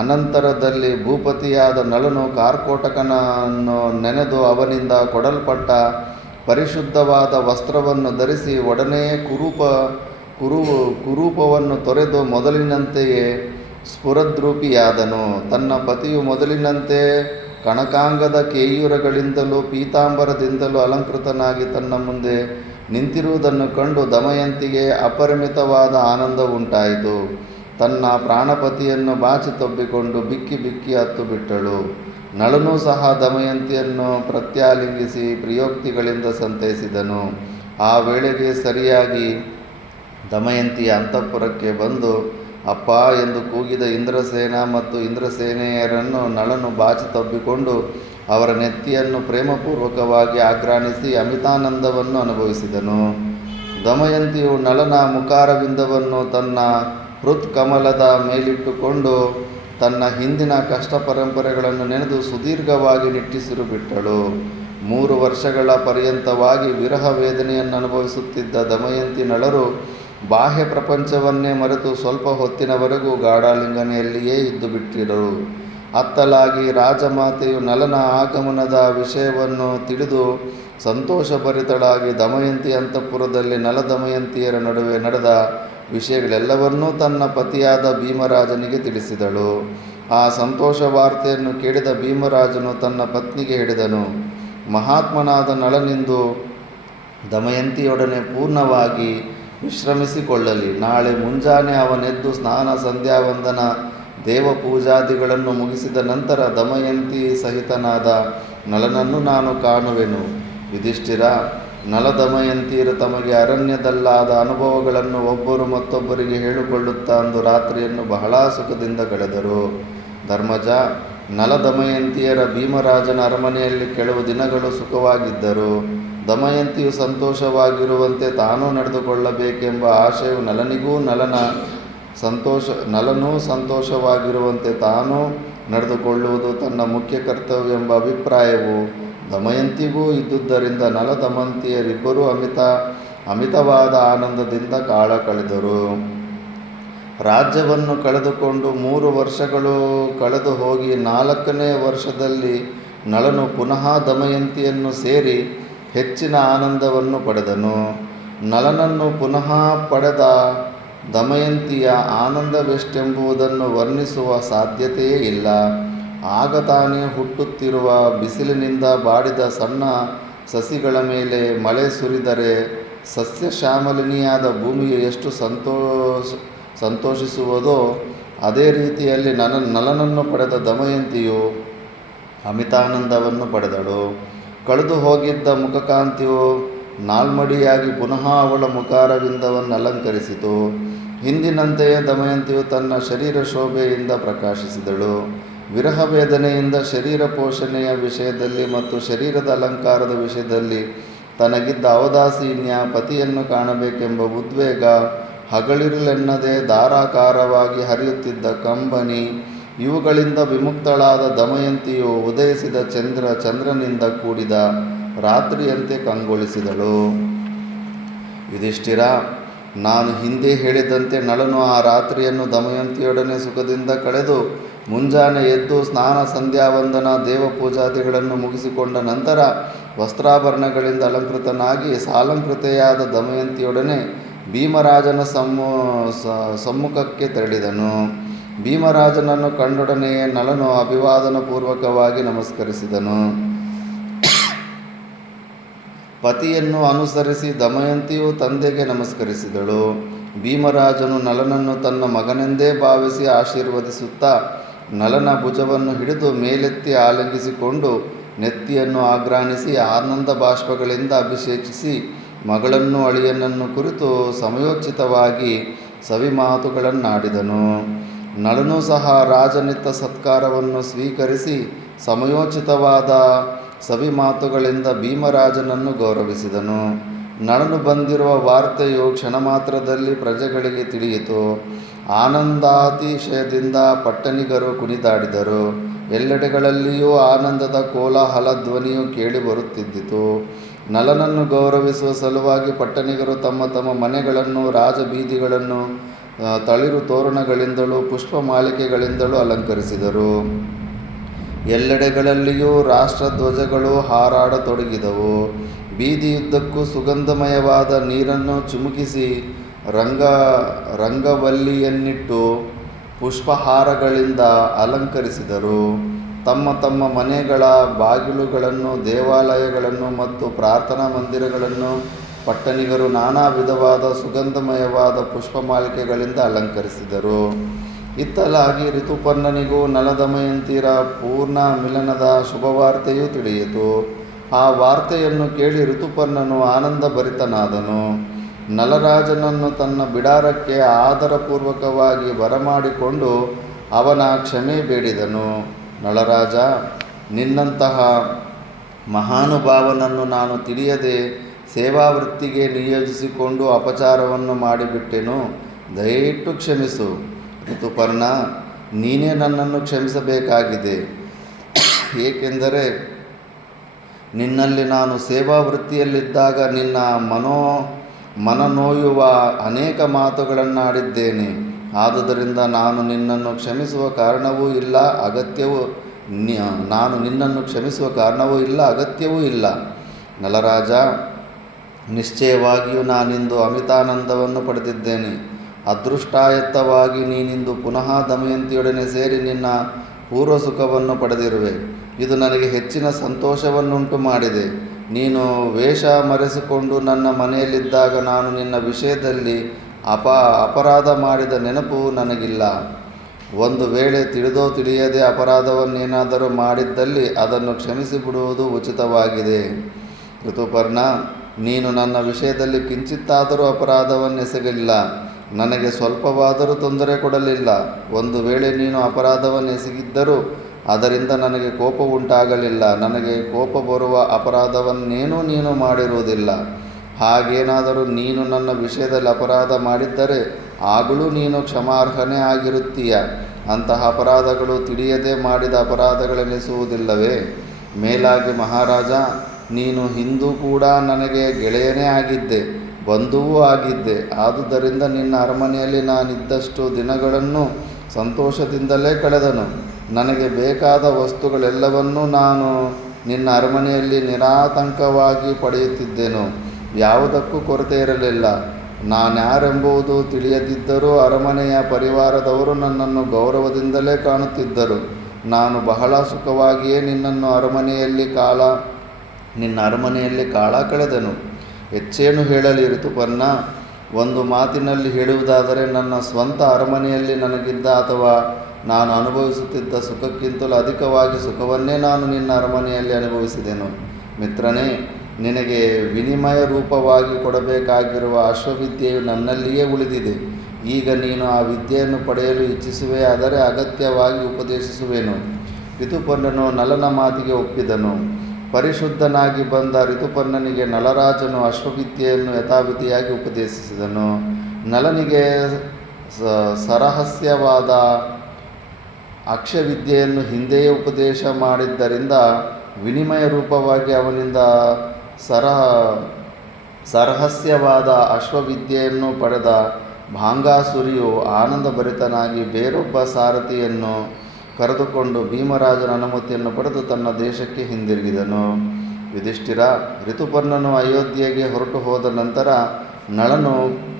ಅನಂತರದಲ್ಲಿ ಭೂಪತಿಯಾದ ನಳನು ಕಾರ್ಕೋಟಕನನ್ನು ನೆನೆದು ಅವನಿಂದ ಕೊಡಲ್ಪಟ್ಟ ಪರಿಶುದ್ಧವಾದ ವಸ್ತ್ರವನ್ನು ಧರಿಸಿ ಒಡನೆಯೇ ಕುರೂಪವನ್ನು ತೊರೆದು ಮೊದಲಿನಂತೆಯೇ ಸ್ಫುರದ್ರೂಪಿಯಾದನು. ತನ್ನ ಪತಿಯು ಮೊದಲಿನಂತೆ ಕಣಕಾಂಗದ ಕೇಯೂರಗಳಿಂದಲೂ ಪೀತಾಂಬರದಿಂದಲೂ ಅಲಂಕೃತನಾಗಿ ತನ್ನ ಮುಂದೆ ನಿಂತಿರುವುದನ್ನು ಕಂಡು ದಮಯಂತಿಗೆ ಅಪರಿಮಿತವಾದ ಆನಂದ ಉಂಟಾಯಿತು. ತನ್ನ ಪ್ರಾಣಪತಿಯನ್ನು ಬಾಚಿ ತಬ್ಬಿಕೊಂಡು ಬಿಕ್ಕಿ ಬಿಕ್ಕಿ ಹತ್ತು ಬಿಟ್ಟಳು. ನಳನೂ ಸಹ ದಮಯಂತಿಯನ್ನು ಪ್ರತ್ಯಾಲಿಂಗಿಸಿ ಪ್ರಿಯೋಕ್ತಿಗಳಿಂದ ಸಂತೈಸಿದನು. ಆ ವೇಳೆಗೆ ಸರಿಯಾಗಿ ದಮಯಂತಿಯ ಅಂತಃಪುರಕ್ಕೆ ಬಂದು ಅಪ್ಪ ಎಂದು ಕೂಗಿದ ಇಂದ್ರಸೇನ ಮತ್ತು ಇಂದ್ರಸೇನೆಯರನ್ನು ನಳನು ಬಾಚಿ ತಬ್ಬಿಕೊಂಡು ಅವರ ನೆತ್ತಿಯನ್ನು ಪ್ರೇಮಪೂರ್ವಕವಾಗಿ ಆಘ್ರಾಣಿಸಿ ಅಮಿತಾನಂದವನ್ನು ಅನುಭವಿಸಿದನು. ದಮಯಂತಿಯು ನಳನ ಮುಖಾರವಿಂದವನ್ನು ತನ್ನ ಹೃತ್ಕಮಲದ ಮೇಲಿಟ್ಟುಕೊಂಡು ತನ್ನ ಹಿಂದಿನ ಕಷ್ಟ ಪರಂಪರೆಗಳನ್ನು ನೆನೆದು ಸುದೀರ್ಘವಾಗಿ ನಿಟ್ಟುಸಿರು ಬಿಟ್ಟಳು. 3 ವರ್ಷಗಳ ಪರ್ಯಂತವಾಗಿ ವಿರಹ ವೇದನೆಯನ್ನು ಅನುಭವಿಸುತ್ತಿದ್ದ ದಮಯಂತಿ ನಳರು ಬಾಹ್ಯ ಪ್ರಪಂಚವನ್ನೇ ಮರೆತು ಸ್ವಲ್ಪ ಹೊತ್ತಿನವರೆಗೂ ಗಾಢಾಲಿಂಗನೆಯಲ್ಲಿಯೇ ಇದ್ದು ಬಿಟ್ಟಿರು. ಅತ್ತಲಾಗಿ ರಾಜಮಾತೆಯು ನಳನ ಆಗಮನದ ವಿಷಯವನ್ನು ತಿಳಿದು ಸಂತೋಷಭರಿತಳಾಗಿ ದಮಯಂತಿ ಅಂತಃಪುರದಲ್ಲಿ ನಳ ದಮಯಂತಿಯರ ನಡುವೆ ನಡೆದ ವಿಷಯಗಳೆಲ್ಲವನ್ನೂ ತನ್ನ ಪತಿಯಾದ ಭೀಮರಾಜನಿಗೆ ತಿಳಿಸಿದಳು. ಆ ಸಂತೋಷ ವಾರ್ತೆಯನ್ನು ಕೇಳಿದ ಭೀಮರಾಜನು ತನ್ನ ಪತ್ನಿಗೆ ಹೇಳಿದನು, ಮಹಾತ್ಮನಾದ ನಳನಿಂದು ದಮಯಂತಿಯೊಡನೆ ಪೂರ್ಣವಾಗಿ ವಿಶ್ರಮಿಸಿಕೊಳ್ಳಲಿ. ನಾಳೆ ಮುಂಜಾನೆ ಅವನೆದ್ದು ಸ್ನಾನ ಸಂಧ್ಯಾವಂದನ ದೇವಪೂಜಾದಿಗಳನ್ನು ಮುಗಿಸಿದ ನಂತರ ದಮಯಂತಿ ಸಹಿತನಾದ ನಳನನ್ನು ನಾನು ಕಾಣುವೆನು. ಯುಧಿಷ್ಠಿರ, ನಳ ದಮಯಂತಿಯರು ತಮಗೆ ಅರಣ್ಯದಲ್ಲಾದ ಅನುಭವಗಳನ್ನು ಒಬ್ಬರು ಮತ್ತೊಬ್ಬರಿಗೆ ಹೇಳಿಕೊಳ್ಳುತ್ತಾ ಅಂದು ರಾತ್ರಿಯನ್ನು ಬಹಳ ಸುಖದಿಂದ ಕಳೆದರು. ಧರ್ಮಜ, ನಲ ದಮಯಂತಿಯರ ಭೀಮರಾಜನ ಅರಮನೆಯಲ್ಲಿ ಕೆಲವು ದಿನಗಳು ಸುಖವಾಗಿದ್ದರು. ದಮಯಂತಿಯು ಸಂತೋಷವಾಗಿರುವಂತೆ ತಾನೂ ನಡೆದುಕೊಳ್ಳಬೇಕೆಂಬ ಆಶೆಯು ನಲನಿಗೂ, ನಲನೂ ಸಂತೋಷವಾಗಿರುವಂತೆ ತಾನೂ ನಡೆದುಕೊಳ್ಳುವುದು ತನ್ನ ಮುಖ್ಯ ಕರ್ತವ್ಯವೆಂಬ ಅಭಿಪ್ರಾಯವು ದಮಯಂತಿಗೂ ಇದ್ದುದರಿಂದ ನಲ ದಮಯಂತಿಯರಿಬ್ಬರೂ ಅಮಿತವಾದ ಆನಂದದಿಂದ ಕಾಲ ಕಳೆದರು. ರಾಜ್ಯವನ್ನು ಕಳೆದುಕೊಂಡು 3 ವರ್ಷಗಳು ಕಳೆದು ಹೋಗಿ 4ನೇ ವರ್ಷದಲ್ಲಿ ನಳನು ಪುನಃ ದಮಯಂತಿಯನ್ನು ಸೇರಿ ಹೆಚ್ಚಿನ ಆನಂದವನ್ನು ಪಡೆದನು. ನಳನನ್ನು ಪುನಃ ಪಡೆದ ದಮಯಂತಿಯ ಆನಂದವೆಷ್ಟೆಂಬುದನ್ನು ವರ್ಣಿಸುವ ಸಾಧ್ಯತೆಯೇ ಇಲ್ಲ. ಆಗ ತಾನೇ ಹುಟ್ಟುತ್ತಿರುವ ಬಿಸಿಲಿನಿಂದ ಬಾಡಿದ ಸಣ್ಣ ಸಸಿಗಳ ಮೇಲೆ ಮಳೆ ಸುರಿದರೆ ಸಸ್ಯಶ್ಯಾಮಲಿನಿಯಾದ ಭೂಮಿಯು ಎಷ್ಟು ಸಂತೋಷಿಸುವುದೋ ಅದೇ ರೀತಿಯಲ್ಲಿ ನಲನನ್ನು ಪಡೆದ ದಮಯಂತಿಯು ಅಮಿತಾನಂದವನ್ನು ಪಡೆದಳು. ಕಳೆದು ಹೋಗಿದ್ದ ಮುಖಕಾಂತಿಯು ನಾಲ್ಮಡಿಯಾಗಿ ಪುನಃ ಅವಳ ಮುಖಾರವಿಂದವನ್ನು ಅಲಂಕರಿಸಿತು. ಹಿಂದಿನಂತೆಯೇ ದಮಯಂತಿಯು ತನ್ನ ಶರೀರ ಶೋಭೆಯಿಂದ ಪ್ರಕಾಶಿಸಿದಳು. ವಿರಹ ವೇದನೆಯಿಂದ ಶರೀರ ಪೋಷಣೆಯ ವಿಷಯದಲ್ಲಿ ಮತ್ತು ಶರೀರದ ಅಲಂಕಾರದ ವಿಷಯದಲ್ಲಿ ತನಗಿದ್ದ ಔದಾಸೀನ್ಯ, ಪತಿಯನ್ನು ಕಾಣಬೇಕೆಂಬ ಉದ್ವೇಗ, ಹಗಲಿರುಳೆನ್ನದೆ ಧಾರಾಕಾರವಾಗಿ ಹರಿಯುತ್ತಿದ್ದ ಕಂಬನಿ, ಇವುಗಳಿಂದ ವಿಮುಕ್ತಳಾದ ದಮಯಂತಿಯು ಉದಯಿಸಿದ ಚಂದ್ರನಿಂದ ಕೂಡಿದ ರಾತ್ರಿಯಂತೆ ಕಂಗೊಳಿಸಿದಳು. ಯುಧಿಷ್ಠಿರ, ನಾನು ಹಿಂದೆ ಹೇಳಿದಂತೆ ನಳನು ಆ ರಾತ್ರಿಯನ್ನು ದಮಯಂತಿಯೊಡನೆ ಸುಖದಿಂದ ಕಳೆದು ಮುಂಜಾನೆ ಎದ್ದು ಸ್ನಾನ ಸಂಧ್ಯಾವಂದನ ದೇವಪೂಜಾದಿಗಳನ್ನು ಮುಗಿಸಿಕೊಂಡ ನಂತರ ವಸ್ತ್ರಾಭರಣಗಳಿಂದ ಅಲಂಕೃತನಾಗಿ ಸಾಲಂಕೃತೆಯಾದ ದಮಯಂತಿಯೊಡನೆ ಭೀಮರಾಜನ ಸಮ್ಮುಖಕ್ಕೆ ತೆರಳಿದನು. ಭೀಮರಾಜನನ್ನು ಕಂಡೊಡನೆಯೇ ನಳನು ಅಭಿವಾದನಪೂರ್ವಕವಾಗಿ ನಮಸ್ಕರಿಸಿದನು. ಪತಿಯನ್ನು ಅನುಸರಿಸಿ ದಮಯಂತಿಯು ತಂದೆಗೆ ನಮಸ್ಕರಿಸಿದಳು. ಭೀಮರಾಜನು ನಳನನ್ನು ತನ್ನ ಮಗನೆಂದೇ ಭಾವಿಸಿ ಆಶೀರ್ವದಿಸುತ್ತಾ ನಳನ ಭುಜವನ್ನು ಹಿಡಿದು ಮೇಲೆತ್ತಿ ಆಲಿಂಗಿಸಿಕೊಂಡು ನೆತ್ತಿಯನ್ನು ಆಘ್ರಾಣಿಸಿ ಆನಂದ ಬಾಷ್ಪಗಳಿಂದ ಅಭಿಷೇಕಿಸಿ ಮಗಳನ್ನು ಅಳಿಯನನ್ನು ಕುರಿತು ಸಮಯೋಚಿತವಾಗಿ ಸವಿಮಾತುಗಳನ್ನಾಡಿದನು. ನಳನು ಸಹ ರಾಜನಿತ್ತ ಸತ್ಕಾರವನ್ನು ಸ್ವೀಕರಿಸಿ ಸಮಯೋಚಿತವಾದ ಸವಿಮಾತುಗಳಿಂದ ಭೀಮರಾಜನನ್ನು ಗೌರವಿಸಿದನು. ನಳನು ಬಂದಿರುವ ವಾರ್ತೆಯು ಕ್ಷಣ ಮಾತ್ರದಲ್ಲಿ ಪ್ರಜೆಗಳಿಗೆ ತಿಳಿಯಿತು. ಆನಂದಾತಿಶಯದಿಂದ ಪಟ್ಟಣಿಗರು ಕುಣಿದಾಡಿದರು. ಎಲ್ಲೆಡೆಗಳಲ್ಲಿಯೂ ಆನಂದದ ಕೋಲಾಹಲ ಧ್ವನಿಯು ಕೇಳಿ ಬರುತ್ತಿದ್ದಿತು. ನಳನನ್ನು ಗೌರವಿಸುವ ಸಲುವಾಗಿ ಪಟ್ಟಣಿಗರು ತಮ್ಮ ತಮ್ಮ ಮನೆಗಳನ್ನು, ರಾಜಬೀದಿಗಳನ್ನು ತಳಿರು ತೋರಣಗಳಿಂದಲೂ ಪುಷ್ಪಮಾಲಿಕೆಗಳಿಂದಲೂ ಅಲಂಕರಿಸಿದರು. ಎಲ್ಲೆಡೆಗಳಲ್ಲಿಯೂ ರಾಷ್ಟ್ರಧ್ವಜಗಳು ಹಾರಾಡತೊಡಗಿದವು. ಬೀದಿಯುದ್ದಕ್ಕೂ ಸುಗಂಧಮಯವಾದ ನೀರನ್ನು ಚಿಮುಕಿಸಿ ರಂಗವಲ್ಲಿಯನ್ನಿಟ್ಟು ಪುಷ್ಪಹಾರಗಳಿಂದ ಅಲಂಕರಿಸಿದರು. ತಮ್ಮ ತಮ್ಮ ಮನೆಗಳ ಬಾಗಿಲುಗಳನ್ನು, ದೇವಾಲಯಗಳನ್ನು ಮತ್ತು ಪ್ರಾರ್ಥನಾ ಮಂದಿರಗಳನ್ನು ಪಟ್ಟಣಿಗರು ನಾನಾ ವಿಧವಾದ ಸುಗಂಧಮಯವಾದ ಪುಷ್ಪಮಾಲಿಕೆಗಳಿಂದ ಅಲಂಕರಿಸಿದರು. ಇತ್ತಲಾಗಿ ಋತುಪರ್ಣನಿಗೂ ನಲದಮಯಂತಿಯರ ಪೂರ್ಣ ಮಿಲನದ ಶುಭವಾರ್ತೆಯೂ ತಿಳಿಯಿತು. ಆ ವಾರ್ತೆಯನ್ನು ಕೇಳಿ ಋತುಪರ್ಣನು ಆನಂದಭರಿತನಾದನು. ನಲರಾಜನನ್ನು ತನ್ನ ಬಿಡಾರಕ್ಕೆ ಆದರಪೂರ್ವಕವಾಗಿ ಬರಮಾಡಿಕೊಂಡು ಅವನ ಕ್ಷಮೆ ಬೇಡಿದನು. ನಳರಾಜ, ನಿನ್ನಂತಹ ಮಹಾನುಭಾವನನ್ನು ನಾನು ತಿಳಿಯದೆ ಸೇವಾವೃತ್ತಿಗೆ ನಿಯೋಜಿಸಿಕೊಂಡು ಅಪಚಾರವನ್ನು ಮಾಡಿಬಿಟ್ಟೆನು. ದಯವಿಟ್ಟು ಕ್ಷಮಿಸು. ಋತುಪರ್ಣ, ನೀನೇ ನನ್ನನ್ನು ಕ್ಷಮಿಸಬೇಕಾಗಿದೆ. ಏಕೆಂದರೆ ನಿನ್ನಲ್ಲಿ ನಾನು ಸೇವಾವೃತ್ತಿಯಲ್ಲಿದ್ದಾಗ ನಿನ್ನ ಮನನೋಯುವ ಅನೇಕ ಮಾತುಗಳನ್ನಾಡಿದ್ದೇನೆ. ಆದುದರಿಂದ ನಾನು ನಿನ್ನನ್ನು ಕ್ಷಮಿಸುವ ಕಾರಣವೂ ಇಲ್ಲ, ಅಗತ್ಯವೂ ಇಲ್ಲ. ನಲರಾಜ, ನಿಶ್ಚಯವಾಗಿಯೂ ನಾನಿಂದು ಅಮಿತಾನಂದವನ್ನು ಪಡೆದಿದ್ದೇನೆ. ಅದೃಷ್ಟಾಯತ್ತವಾಗಿ ನೀನಿಂದು ಪುನಃ ದಮಯಂತಿಯೊಡನೆ ಸೇರಿ ನಿನ್ನ ಪೂರ್ವ ಸುಖವನ್ನು ಪಡೆದಿರುವೆ. ಇದು ನನಗೆ ಹೆಚ್ಚಿನ ಸಂತೋಷವನ್ನುಂಟು ಮಾಡಿದೆ. ನೀನು ವೇಷ ಮರೆಸಿಕೊಂಡು ನನ್ನ ಮನೆಯಲ್ಲಿದ್ದಾಗ ನಾನು ನಿನ್ನ ವಿಷಯದಲ್ಲಿ ಅಪರಾಧ ಮಾಡಿದ ನೆನಪು ನನಗಿಲ್ಲ. ಒಂದು ವೇಳೆ ತಿಳಿದೋ ತಿಳಿಯದೆ ಅಪರಾಧವನ್ನೇನಾದರೂ ಮಾಡಿದ್ದಲ್ಲಿ ಅದನ್ನು ಕ್ಷಮಿಸಿಬಿಡುವುದು ಉಚಿತವಾಗಿದೆ. ಋತುಪರ್ಣ, ನೀನು ನನ್ನ ವಿಷಯದಲ್ಲಿ ಕಿಂಚಿತ್ತಾದರೂ ಅಪರಾಧವನ್ನೆಸಗಿಲ್ಲ. ನನಗೆ ಸ್ವಲ್ಪವಾದರೂ ತೊಂದರೆ ಕೊಡಲಿಲ್ಲ. ಒಂದು ವೇಳೆ ನೀನು ಅಪರಾಧವನ್ನೆಸಗಿದ್ದರೂ ಅದರಿಂದ ನನಗೆ ಕೋಪ ಉಂಟಾಗಲಿಲ್ಲ. ನನಗೆ ಕೋಪ ಬರುವ ಅಪರಾಧವನ್ನೇನೂ ನೀನು ಮಾಡಿರುವುದಿಲ್ಲ. ಹಾಗೇನಾದರೂ ನೀನು ನನ್ನ ವಿಷಯದಲ್ಲಿ ಅಪರಾಧ ಮಾಡಿದ್ದರೆ ಆಗಲೂ ನೀನು ಕ್ಷಮಾರ್ಹನೇ ಆಗಿರುತ್ತೀಯ. ಅಂತಹ ಅಪರಾಧಗಳು ತಿಳಿಯದೆ ಮಾಡಿದ ಅಪರಾಧಗಳೆನಿಸುವುದಿಲ್ಲವೇ? ಮೇಲಾಗಿ ಮಹಾರಾಜ, ನೀನು ಹಿಂದೂ ಕೂಡ ನನಗೆ ಗೆಳೆಯನೇ ಆಗಿದ್ದೆ, ಬಂಧುವೂ ಆಗಿದ್ದೆ. ಆದುದರಿಂದ ನಿನ್ನ ಅರಮನೆಯಲ್ಲಿ ನಾನಿದ್ದಷ್ಟು ದಿನಗಳನ್ನು ಸಂತೋಷದಿಂದಲೇ ಕಳೆದನು. ನನಗೆ ಬೇಕಾದ ವಸ್ತುಗಳೆಲ್ಲವನ್ನೂ ನಾನು ನಿನ್ನ ಅರಮನೆಯಲ್ಲಿ ನಿರಾತಂಕವಾಗಿ ಪಡೆಯುತ್ತಿದ್ದೆನು. ಯಾವುದಕ್ಕೂ ಕೊರತೆ ಇರಲಿಲ್ಲ. ನಾನ್ಯಾರೆಂಬುದು ತಿಳಿಯದಿದ್ದರೂ ಅರಮನೆಯ ಪರಿವಾರದವರು ನನ್ನನ್ನು ಗೌರವದಿಂದಲೇ ಕಾಣುತ್ತಿದ್ದರು. ನಾನು ಬಹಳ ಸುಖವಾಗಿಯೇ ನಿನ್ನ ಅರಮನೆಯಲ್ಲಿ ಕಾಲ ಕಳೆದೆನು. ಹೆಚ್ಚೇನು ಹೇಳಲಿ ಋತುಪರ್ಣ? ಒಂದು ಮಾತಿನಲ್ಲಿ ಹೇಳುವುದಾದರೆ, ನನ್ನ ಸ್ವಂತ ಅರಮನೆಯಲ್ಲಿ ನನಗಿದ್ದ ಅಥವಾ ನಾನು ಅನುಭವಿಸುತ್ತಿದ್ದ ಸುಖಕ್ಕಿಂತಲೂ ಅಧಿಕವಾಗಿ ಸುಖವನ್ನೇ ನಾನು ನಿನ್ನ ಅರಮನೆಯಲ್ಲಿ ಅನುಭವಿಸಿದೆನು. ಮಿತ್ರನೇ, ನಿನಗೆ ವಿನಿಮಯ ರೂಪವಾಗಿ ಕೊಡಬೇಕಾಗಿರುವ ಅಶ್ವವಿದ್ಯೆಯು ನನ್ನಲ್ಲಿಯೇ ಉಳಿದಿದೆ. ಈಗ ನೀನು ಆ ವಿದ್ಯೆಯನ್ನು ಪಡೆಯಲು ಇಚ್ಛಿಸುವೆಯಾದರೆ ಅಗತ್ಯವಾಗಿ ಉಪದೇಶಿಸುವೆನು. ಋತುಪರ್ಣನು ನಲನ ಮಾತಿಗೆ ಒಪ್ಪಿದನು. ಪರಿಶುದ್ಧನಾಗಿ ಬಂದ ಋತುಪರ್ಣನಿಗೆ ನಲರಾಜನು ಅಶ್ವವಿದ್ಯೆಯನ್ನು ಯಥಾವಿಧಿಯಾಗಿ ಉಪದೇಶಿಸಿದನು. ನಲನಿಗೆ ಸರಹಸ್ಯವಾದ ಅಕ್ಷವಿದ್ಯೆಯನ್ನು ಹಿಂದೆಯೇ ಉಪದೇಶ ಮಾಡಿದ್ದರಿಂದ ವಿನಿಮಯ ರೂಪವಾಗಿ ಅವನಿಂದ ಸರಹಸ್ಯವಾದ ಅಶ್ವವಿದ್ಯೆಯನ್ನು ಪಡೆದ ಭಾಂಗಾಸುರಿಯು ಆನಂದಭರಿತನಾಗಿ ಬೇರೊಬ್ಬ ಸಾರಥಿಯನ್ನು ಕರೆದುಕೊಂಡು ಭೀಮರಾಜನ ಅನುಮತಿಯನ್ನು ಪಡೆದು ತನ್ನ ದೇಶಕ್ಕೆ ಹಿಂದಿರುಗಿದನು. ಯುಧಿಷ್ಠಿರ, ಋತುಪರ್ಣನು ಅಯೋಧ್ಯೆಗೆ ಹೊರಟು ಹೋದ ನಂತರ ನಳನು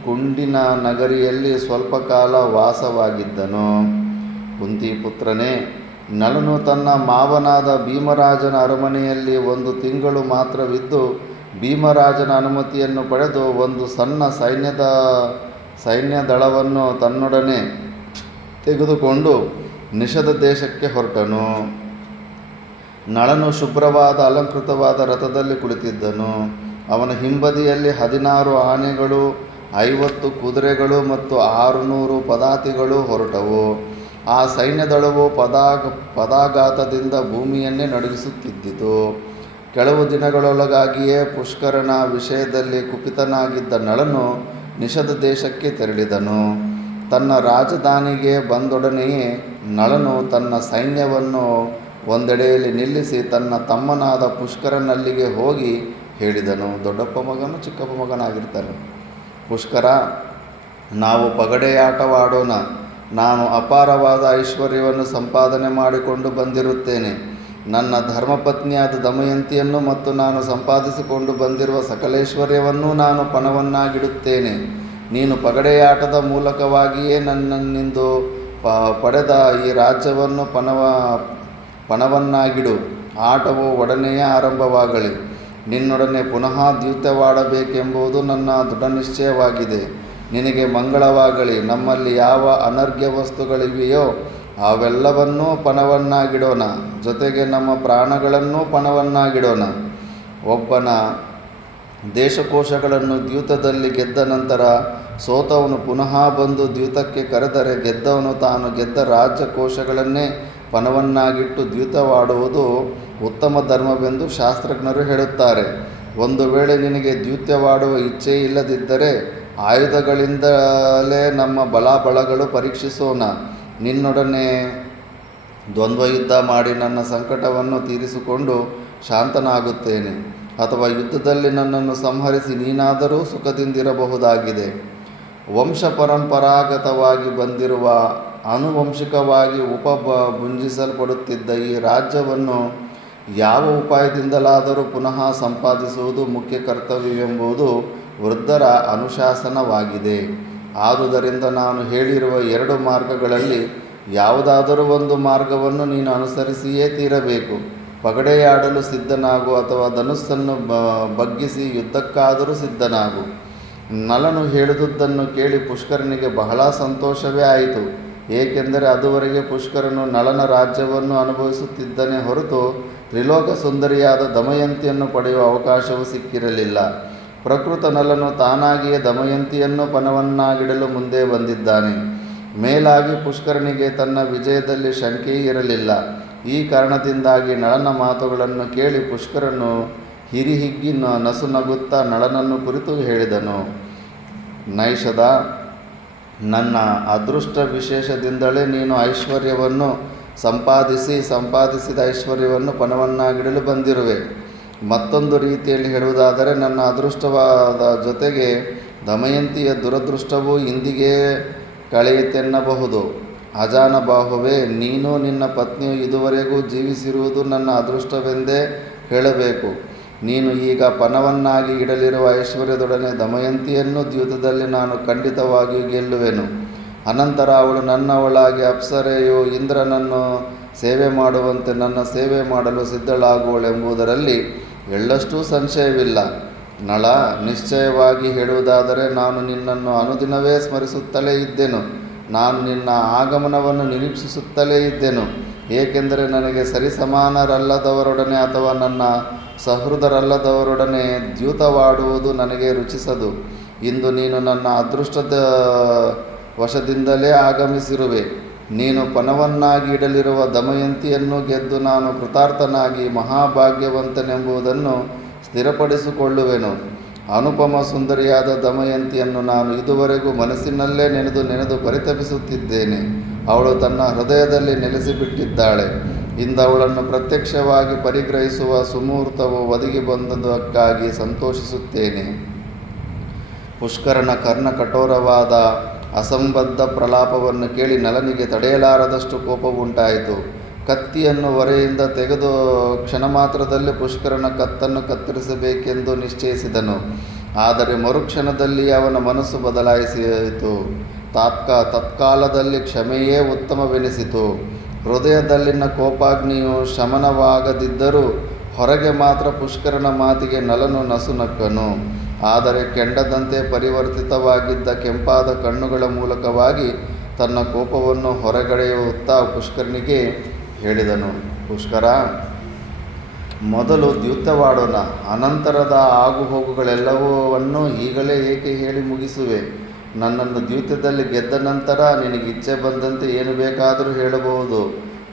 ಕುಂಡಿನ ನಗರಿಯಲ್ಲಿ ಸ್ವಲ್ಪ ಕಾಲ ವಾಸವಾಗಿದ್ದನು. ಕುಂತಿಪುತ್ರನೇ, ನಳನು ತನ್ನ ಮಾವನಾದ ಭೀಮರಾಜನ ಅರಮನೆಯಲ್ಲಿ 1 ತಿಂಗಳು ಮಾತ್ರವಿದ್ದು ಭೀಮರಾಜನ ಅನುಮತಿಯನ್ನು ಪಡೆದು ಒಂದು ಸಣ್ಣ ಸೈನ್ಯದಳವನ್ನು ತನ್ನೊಡನೆ ತೆಗೆದುಕೊಂಡು ನಿಷಧ ದೇಶಕ್ಕೆ ಹೊರಟನು. ನಳನು ಶುಭ್ರವಾದ ಅಲಂಕೃತವಾದ ರಥದಲ್ಲಿ ಕುಳಿತಿದ್ದನು. ಅವನ ಹಿಂಬದಿಯಲ್ಲಿ 16 ಆನೆಗಳು, 50 ಕುದುರೆಗಳು ಮತ್ತು 600 ಪದಾತಿಗಳು ಹೊರಟವು. ಆ ಸೈನ್ಯದಳವು ಪದಾಘಾತದಿಂದ ಭೂಮಿಯನ್ನೇ ನಡುಗಿಸುತ್ತಿದ್ದಿತು. ಕೆಲವು ದಿನಗಳೊಳಗಾಗಿಯೇ ಪುಷ್ಕರನ ವಿಷಯದಲ್ಲಿ ಕುಪಿತನಾಗಿದ್ದ ನಳನು ನಿಷಧ ದೇಶಕ್ಕೆ ತೆರಳಿದನು. ತನ್ನ ರಾಜಧಾನಿಗೆ ಬಂದೊಡನೆಯೇ ನಳನು ತನ್ನ ಸೈನ್ಯವನ್ನು ಒಂದೆಡೆಯಲ್ಲಿ ನಿಲ್ಲಿಸಿ ತನ್ನ ತಮ್ಮನಾದ ಪುಷ್ಕರನಲ್ಲಿಗೆ ಹೋಗಿ ಹೇಳಿದನು. ದೊಡ್ಡಪ್ಪ ಮಗನು ಚಿಕ್ಕಪ್ಪ ಮಗನಾಗಿರ್ತಾನೆ. ಪುಷ್ಕರ, ನಾವು ಪಗಡೆಯಾಟವಾಡೋಣ. ನಾನು ಅಪಾರವಾದ ಐಶ್ವರ್ಯವನ್ನು ಸಂಪಾದನೆ ಮಾಡಿಕೊಂಡು ಬಂದಿರುತ್ತೇನೆ. ನನ್ನ ಧರ್ಮಪತ್ನಿಯಾದ ದಮಯಂತಿಯನ್ನು ಮತ್ತು ನಾನು ಸಂಪಾದಿಸಿಕೊಂಡು ಬಂದಿರುವ ಸಕಲೇಶ್ವರ್ಯವನ್ನೂ ನಾನು ಪಣವನ್ನಾಗಿಡುತ್ತೇನೆ. ನೀನು ಪಗಡೆಯಾಟದ ಮೂಲಕವಾಗಿಯೇ ನನ್ನಿಂದು ಪಡೆದ ಈ ರಾಜ್ಯವನ್ನು ಪಣವನ್ನಾಗಿಡು. ಆಟವು ಒಡನೆಯೇ ಆರಂಭವಾಗಲಿ. ನಿನ್ನೊಡನೆ ಪುನಃ ದ್ಯೂತವಾಡಬೇಕೆಂಬುದು ನನ್ನ ದೃಢನಿಶ್ಚಯವಾಗಿದೆ. ನಿನಗೆ ಮಂಗಳವಾಗಲಿ. ನಮ್ಮಲ್ಲಿ ಯಾವ ಅನರ್ಘ್ಯ ವಸ್ತುಗಳಿವೆಯೋ ಅವೆಲ್ಲವನ್ನೂ ಪಣವನ್ನಾಗಿಡೋಣ. ಜೊತೆಗೆ ನಮ್ಮ ಪ್ರಾಣಗಳನ್ನೂ ಪಣವನ್ನಾಗಿಡೋಣ. ಒಬ್ಬನ ದೇಶಕೋಶಗಳನ್ನು ದ್ಯೂತದಲ್ಲಿ ಗೆದ್ದ ನಂತರ ಸೋತವನು ಪುನಃ ಬಂದು ದ್ಯೂತಕ್ಕೆ ಕರೆದರೆ ಗೆದ್ದವನು ತಾನು ಗೆದ್ದ ರಾಜ್ಯಕೋಶಗಳನ್ನೇ ಪಣವನ್ನಾಗಿಟ್ಟು ದ್ಯೂತವಾಡುವುದು ಉತ್ತಮ ಧರ್ಮವೆಂದು ಶಾಸ್ತ್ರಜ್ಞರು ಹೇಳುತ್ತಾರೆ. ಒಂದು ವೇಳೆ ನಿನಗೆ ದ್ಯೂತವಾಡುವ ಇಚ್ಛೆ ಇಲ್ಲದಿದ್ದರೆ ಆಯುಧಗಳಿಂದಲೇ ನಮ್ಮ ಬಲಾಬಲಗಳು ಪರೀಕ್ಷಿಸೋಣ. ನಿನ್ನೊಡನೆ ದ್ವಂದ್ವಯುದ್ಧ ಮಾಡಿ ನನ್ನ ಸಂಕಟವನ್ನು ತೀರಿಸಿಕೊಂಡು ಶಾಂತನಾಗುತ್ತೇನೆ. ಅಥವಾ ಯುದ್ಧದಲ್ಲಿ ನನ್ನನ್ನು ಸಂಹರಿಸಿ ನೀನಾದರೂ ಸುಖದಿಂದಿರಬಹುದಾಗಿದೆ. ವಂಶಪರಂಪರಾಗತವಾಗಿ ಬಂದಿರುವ ಆನುವಂಶಿಕವಾಗಿ ಭುಂಜಿಸಲ್ಪಡುತ್ತಿದ್ದ ಈ ರಾಜ್ಯವನ್ನು ಯಾವ ಉಪಾಯದಿಂದಲಾದರೂ ಪುನಃ ಸಂಪಾದಿಸುವುದು ಮುಖ್ಯ ಕರ್ತವ್ಯವೆಂಬುದು ವೃದ್ಧರ ಅನುಶಾಸನವಾಗಿದೆ. ಆದುದರಿಂದ ನಾನು ಹೇಳಿರುವ 2 ಮಾರ್ಗಗಳಲ್ಲಿ ಯಾವುದಾದರೂ ಒಂದು ಮಾರ್ಗವನ್ನು ನೀನು ಅನುಸರಿಸಿಯೇ ತೀರಬೇಕು. ಪಗಡೆಯಾಡಲು ಸಿದ್ಧನಾಗು ಅಥವಾ ಧನುಸ್ಸನ್ನು ಬಗ್ಗಿಸಿ ಯುದ್ಧಕ್ಕಾದರೂ ಸಿದ್ಧನಾಗು. ನಳನು ಹೇಳಿದುದನ್ನು ಕೇಳಿ ಪುಷ್ಕರನಿಗೆ ಬಹಳ ಸಂತೋಷವೇ ಆಯಿತು. ಏಕೆಂದರೆ ಅದುವರೆಗೆ ಪುಷ್ಕರನು ನಳನ ರಾಜ್ಯವನ್ನು ಅನುಭವಿಸುತ್ತಿದ್ದನೇ ಹೊರತು ತ್ರಿಲೋಕ ಸುಂದರಿಯಾದ ದಮಯಂತಿಯನ್ನು ಪಡೆಯುವ ಅವಕಾಶವೂ ಸಿಕ್ಕಿರಲಿಲ್ಲ. ಪ್ರಕೃತ ನಳನು ತಾನಾಗಿಯೇ ದಮಯಂತಿಯನ್ನು ಪಣವನ್ನಾಗಿಡಲು ಮುಂದೆ ಬಂದಿದ್ದಾನೆ. ಮೇಲಾಗಿ ಪುಷ್ಕರನಿಗೆ ತನ್ನ ವಿಜಯದಲ್ಲಿ ಶಂಕೆಯೇ ಇರಲಿಲ್ಲ. ಈ ಕಾರಣದಿಂದಾಗಿ ನಳನ ಮಾತುಗಳನ್ನು ಕೇಳಿ ಪುಷ್ಕರನು ಹಿರಿಹಿಗ್ಗಿ ನಸುನಗುತ್ತಾ ನಳನನ್ನು ಕುರಿತು ಹೇಳಿದನು. ನೈಷಧ, ನನ್ನ ಅದೃಷ್ಟ ವಿಶೇಷದಿಂದಲೇ ನೀನು ಐಶ್ವರ್ಯವನ್ನು ಸಂಪಾದಿಸಿದ ಐಶ್ವರ್ಯವನ್ನು ಪಣವನ್ನಾಗಿಡಲು ಬಂದಿರುವೆ. ಮತ್ತೊಂದು ರೀತಿಯಲ್ಲಿ ಹೇಳುವುದಾದರೆ, ನನ್ನ ಅದೃಷ್ಟವಾದ ಜೊತೆಗೆ ದಮಯಂತಿಯ ದುರದೃಷ್ಟವೂ ಇಂದಿಗೆ ಕಳೆಯಿತೆನ್ನಬಹುದು. ಅಜಾನಬಾಹುವೇ, ನೀನು ನಿನ್ನ ಪತ್ನಿಯು ಇದುವರೆಗೂ ಜೀವಿಸಿರುವುದು ನನ್ನ ಅದೃಷ್ಟವೆಂದೇ ಹೇಳಬೇಕು. ನೀನು ಈಗ ಪಣವನ್ನಾಗಿ ಇಡಲಿರುವ ಐಶ್ವರ್ಯದೊಡನೆ ದಮಯಂತಿಯನ್ನು ದ್ಯೂತದಲ್ಲಿ ನಾನು ಖಂಡಿತವಾಗಿಯೂ ಗೆಲ್ಲುವೆನು. ಅನಂತರ ಅವಳು ನನ್ನವಳಾಗಿ ಅಪ್ಸರೆಯು ಇಂದ್ರನನ್ನು ಸೇವೆ ಮಾಡುವಂತೆ ನನ್ನ ಸೇವೆ ಮಾಡಲು ಸಿದ್ಧಳಾಗುವಳೆಂಬುದರಲ್ಲಿ ಎಳ್ಳಷ್ಟೂ ಸಂಶಯವಿಲ್ಲ. ನಳ, ನಿಶ್ಚಯವಾಗಿ ಹೇಳುವುದಾದರೆ ನಾನು ನಿನ್ನನ್ನು ಅನುದಿನವೇ ಸ್ಮರಿಸುತ್ತಲೇ ಇದ್ದೆನು. ನಾನು ನಿನ್ನ ಆಗಮನವನ್ನು ನಿರೀಕ್ಷಿಸುತ್ತಲೇ ಇದ್ದೆನು. ಏಕೆಂದರೆ ನನಗೆ ಸರಿಸಮಾನರಲ್ಲದವರೊಡನೆ ಅಥವಾ ನನ್ನ ಸಹೃದರಲ್ಲದವರೊಡನೆ ದ್ಯೂತವಾಡುವುದು ನನಗೆ ರುಚಿಸದು. ಇಂದು ನೀನು ನನ್ನ ಅದೃಷ್ಟದ ವಶದಿಂದಲೇ ಆಗಮಿಸಿರುವೆ. ನೀನು ಪಣವನ್ನಾಗಿ ಇಡಲಿರುವ ದಮಯಂತಿಯನ್ನು ಗೆದ್ದು ನಾನು ಕೃತಾರ್ಥನಾಗಿ ಮಹಾಭಾಗ್ಯವಂತನೆಂಬುದನ್ನು ಸ್ಥಿರಪಡಿಸಿಕೊಳ್ಳುವೆನು. ಅನುಪಮ ಸುಂದರಿಯಾದ ದಮಯಂತಿಯನ್ನು ನಾನು ಇದುವರೆಗೂ ಮನಸ್ಸಿನಲ್ಲೇ ನೆನೆದು ಪರಿತಪಿಸುತ್ತಿದ್ದೇನೆ. ಅವಳು ತನ್ನ ಹೃದಯದಲ್ಲಿ ನೆಲೆಸಿಬಿಟ್ಟಿದ್ದಾಳೆ. ಇಂದು ಅವಳನ್ನು ಪ್ರತ್ಯಕ್ಷವಾಗಿ ಪರಿಗ್ರಹಿಸುವ ಸುಮುಹೂರ್ತವು ಒದಗಿ ಬಂದದಕ್ಕಾಗಿ ಸಂತೋಷಿಸುತ್ತೇನೆ. ಪುಷ್ಕರನ ಕಠೋರವಾದ ಅಸಂಬದ್ಧ ಪ್ರಲಾಪವನ್ನು ಕೇಳಿ ನಳನಿಗೆ ತಡೆಯಲಾರದಷ್ಟು ಕೋಪವುಂಟಾಯಿತು. ಕತ್ತಿಯನ್ನು ಒರೆಯಿಂದ ತೆಗೆದು ಕ್ಷಣ ಮಾತ್ರದಲ್ಲಿ ಪುಷ್ಕರನ ಕತ್ತನ್ನು ಕತ್ತರಿಸಬೇಕೆಂದು ನಿಶ್ಚಯಿಸಿದನು. ಆದರೆ ಮರುಕ್ಷಣದಲ್ಲಿ ಅವನ ಮನಸ್ಸು ಬದಲಾಯಿಸಿತು. ತತ್ಕಾಲದಲ್ಲಿ ಕ್ಷಮೆಯೇ ಉತ್ತಮವೆನಿಸಿತು. ಹೃದಯದಲ್ಲಿನ ಕೋಪಾಗ್ನಿಯು ಶಮನವಾಗದಿದ್ದರೂ ಹೊರಗೆ ಮಾತ್ರ ಪುಷ್ಕರನ ಮಾತಿಗೆ ನಳನು ನಸುನಕ್ಕನು. ಆದರೆ ಕೆಂಡದಂತೆ ಪರಿವರ್ತಿತವಾಗಿದ್ದ ಕೆಂಪಾದ ಕಣ್ಣುಗಳ ಮೂಲಕವಾಗಿ ತನ್ನ ಕೋಪವನ್ನು ಹೊರಗಡೆಯುತ್ತಾ ಪುಷ್ಕರನಿಗೆ ಹೇಳಿದನು. ಪುಷ್ಕರ, ಮೊದಲು ದ್ಯೂತವಾಡೋಣ. ಅನಂತರದ ಆಗುಹೋಗುಗಳೆಲ್ಲವನ್ನೂ ಈಗಲೇ ಏಕೆ ಹೇಳಿ ಮುಗಿಸುವೆ? ನನ್ನನ್ನು ದ್ಯೂತದಲ್ಲಿ ಗೆದ್ದ ನಂತರ ನಿನಗಿಚ್ಛೆ ಬಂದಂತೆ ಏನು ಬೇಕಾದರೂ ಹೇಳಬಹುದು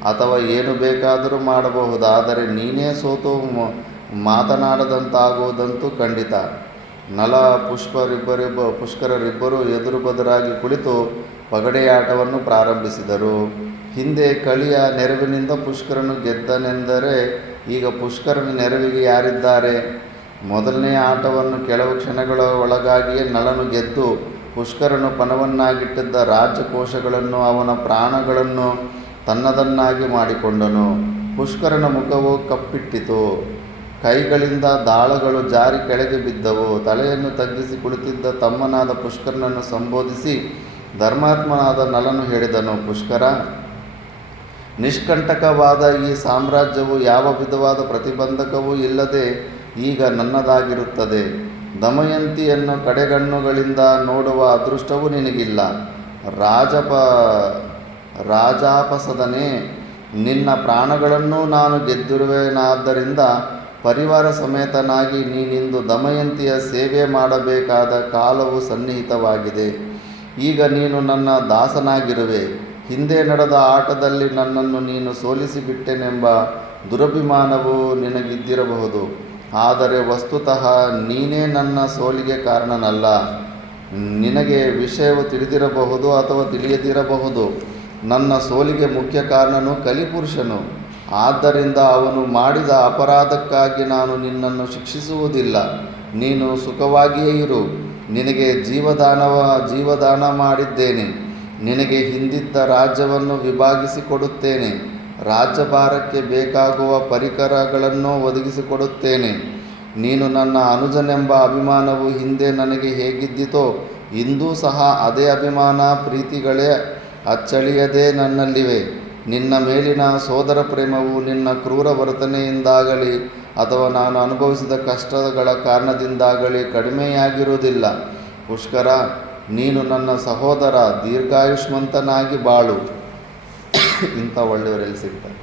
ಅಥವಾ ಏನು ಬೇಕಾದರೂ ಮಾಡಬಹುದು. ಆದರೆ ನೀನೇ ಸೋತು ಮಾತನಾಡದಂತಾಗುವುದಂತೂ ಖಂಡಿತ. ನಳ, ಪುಷ್ಕರರಿಬ್ಬರೂ ಎದುರು ಬದುರಾಗಿ ಕುಳಿತು ಪಗಡೆಯಾಟವನ್ನು ಪ್ರಾರಂಭಿಸಿದರು. ಹಿಂದೆ ಕಳಿಯ ನೆರವಿನಿಂದ ಪುಷ್ಕರನು ಗೆದ್ದನೆಂದರೆ ಈಗ ಪುಷ್ಕರನ ನೆರವಿಗೆ ಯಾರಿದ್ದಾರೆ? ಮೊದಲನೆಯ ಆಟವನ್ನು ಕೆಲವು ಕ್ಷಣಗಳ ಒಳಗಾಗಿಯೇ ನಳನು ಗೆದ್ದು ಪುಷ್ಕರನು ಪಣವನ್ನಾಗಿಟ್ಟಿದ್ದ ರಾಜ್ಯಕೋಶಗಳನ್ನು ಅವನ ಪ್ರಾಣಗಳನ್ನು ತನ್ನದನ್ನಾಗಿ ಮಾಡಿಕೊಂಡನು. ಪುಷ್ಕರನ ಮುಖವು ಕಪ್ಪಿಟ್ಟಿತು. ಕೈಗಳಿಂದ ದಾಳಗಳು ಜಾರಿ ಕೆಳಗೆ ಬಿದ್ದವು. ತಲೆಯನ್ನು ತಗ್ಗಿಸಿ ಕುಳಿತಿದ್ದ ತಮ್ಮನಾದ ಪುಷ್ಕರನನ್ನು ಸಂಬೋಧಿಸಿ ಧರ್ಮಾತ್ಮನಾದ ನಳನು ಹೇಳಿದನು. ಪುಷ್ಕರ, ನಿಷ್ಕಂಟಕವಾದ ಈ ಸಾಮ್ರಾಜ್ಯವು ಯಾವ ವಿಧವಾದ ಪ್ರತಿಬಂಧಕವೂ ಇಲ್ಲದೆ ಈಗ ನನ್ನದಾಗಿರುತ್ತದೆ. ದಮಯಂತಿಯನ್ನು ಕಡೆಗಣ್ಣುಗಳಿಂದ ನೋಡುವ ಅದೃಷ್ಟವೂ ನಿನಗಿಲ್ಲ. ರಾಜಾಪಸದನೇ, ನಿನ್ನ ಪ್ರಾಣಗಳನ್ನೂ ನಾನು ಗೆದ್ದಿರುವೆನಾದ್ದರಿಂದ ಪರಿವಾರ ಸಮೇತನಾಗಿ ನೀನಿಂದು ದಮಯಂತಿಯ ಸೇವೆ ಮಾಡಬೇಕಾದ ಕಾಲವು ಸನ್ನಿಹಿತವಾಗಿದೆ. ಈಗ ನೀನು ನನ್ನ ದಾಸನಾಗಿರುವೆ. ಹಿಂದೆ ನಡೆದ ಆಟದಲ್ಲಿ ನನ್ನನ್ನು ನೀನು ಸೋಲಿಸಿಬಿಟ್ಟೆನೆಂಬ ದುರಭಿಮಾನವು ನಿನಗಿದ್ದಿರಬಹುದು. ಆದರೆ ವಸ್ತುತಃ ನೀನೇ ನನ್ನ ಸೋಲಿಗೆ ಕಾರಣನಲ್ಲ. ನಿನಗೆ ವಿಷಯವು ತಿಳಿದಿರಬಹುದು ಅಥವಾ ತಿಳಿಯದಿರಬಹುದು. ನನ್ನ ಸೋಲಿಗೆ ಮುಖ್ಯ ಕಾರಣನು ಕಲಿಪುರುಷನು. ಆದ್ದರಿಂದ ಅವನು ಮಾಡಿದ ಅಪರಾಧಕ್ಕಾಗಿ ನಾನು ನಿನ್ನನ್ನು ಶಿಕ್ಷಿಸುವುದಿಲ್ಲ. ನೀನು ಸುಖವಾಗಿಯೇ ಇರು. ನಿನಗೆ ಜೀವದಾನ ಮಾಡಿದ್ದೇನೆ. ನಿನಗೆ ಹಿಂದಿದ್ದ ರಾಜ್ಯವನ್ನು ವಿಭಾಗಿಸಿಕೊಡುತ್ತೇನೆ. ರಾಜ್ಯಭಾರಕ್ಕೆ ಬೇಕಾಗುವ ಪರಿಕರಗಳನ್ನು ಒದಗಿಸಿಕೊಡುತ್ತೇನೆ. ನೀನು ನನ್ನ ಅನುಜನೆಂಬ ಅಭಿಮಾನವು ಹಿಂದೆ ನನಗೆ ಹೇಗಿದ್ದಿತೋ ಇಂದೂ ಸಹ ಅದೇ ಅಭಿಮಾನ ಪ್ರೀತಿಗಳೇ ಅಚ್ಚಳಿಯದೆ ನನ್ನಲ್ಲಿವೆ. ನಿನ್ನ ಮೇಲಿನ ಸೋದರ ಪ್ರೇಮವು ನಿನ್ನ ಕ್ರೂರ ವರ್ತನೆಯಿಂದಾಗಲಿ ಅಥವಾ ನಾನು ಅನುಭವಿಸಿದ ಕಷ್ಟಗಳ ಕಾರಣದಿಂದಾಗಲಿ ಕಡಿಮೆಯಾಗಿರುವುದಿಲ್ಲ. ಪುಷ್ಕರ, ನೀನು ನನ್ನ ಸಹೋದರ, ದೀರ್ಘಾಯುಷ್ಮಂತನಾಗಿ ಬಾಳು. ಇಂಥ ಒಳ್ಳೆಯವರೆಲ್ಲಿ ಸಿಗ್ತಾರೆ.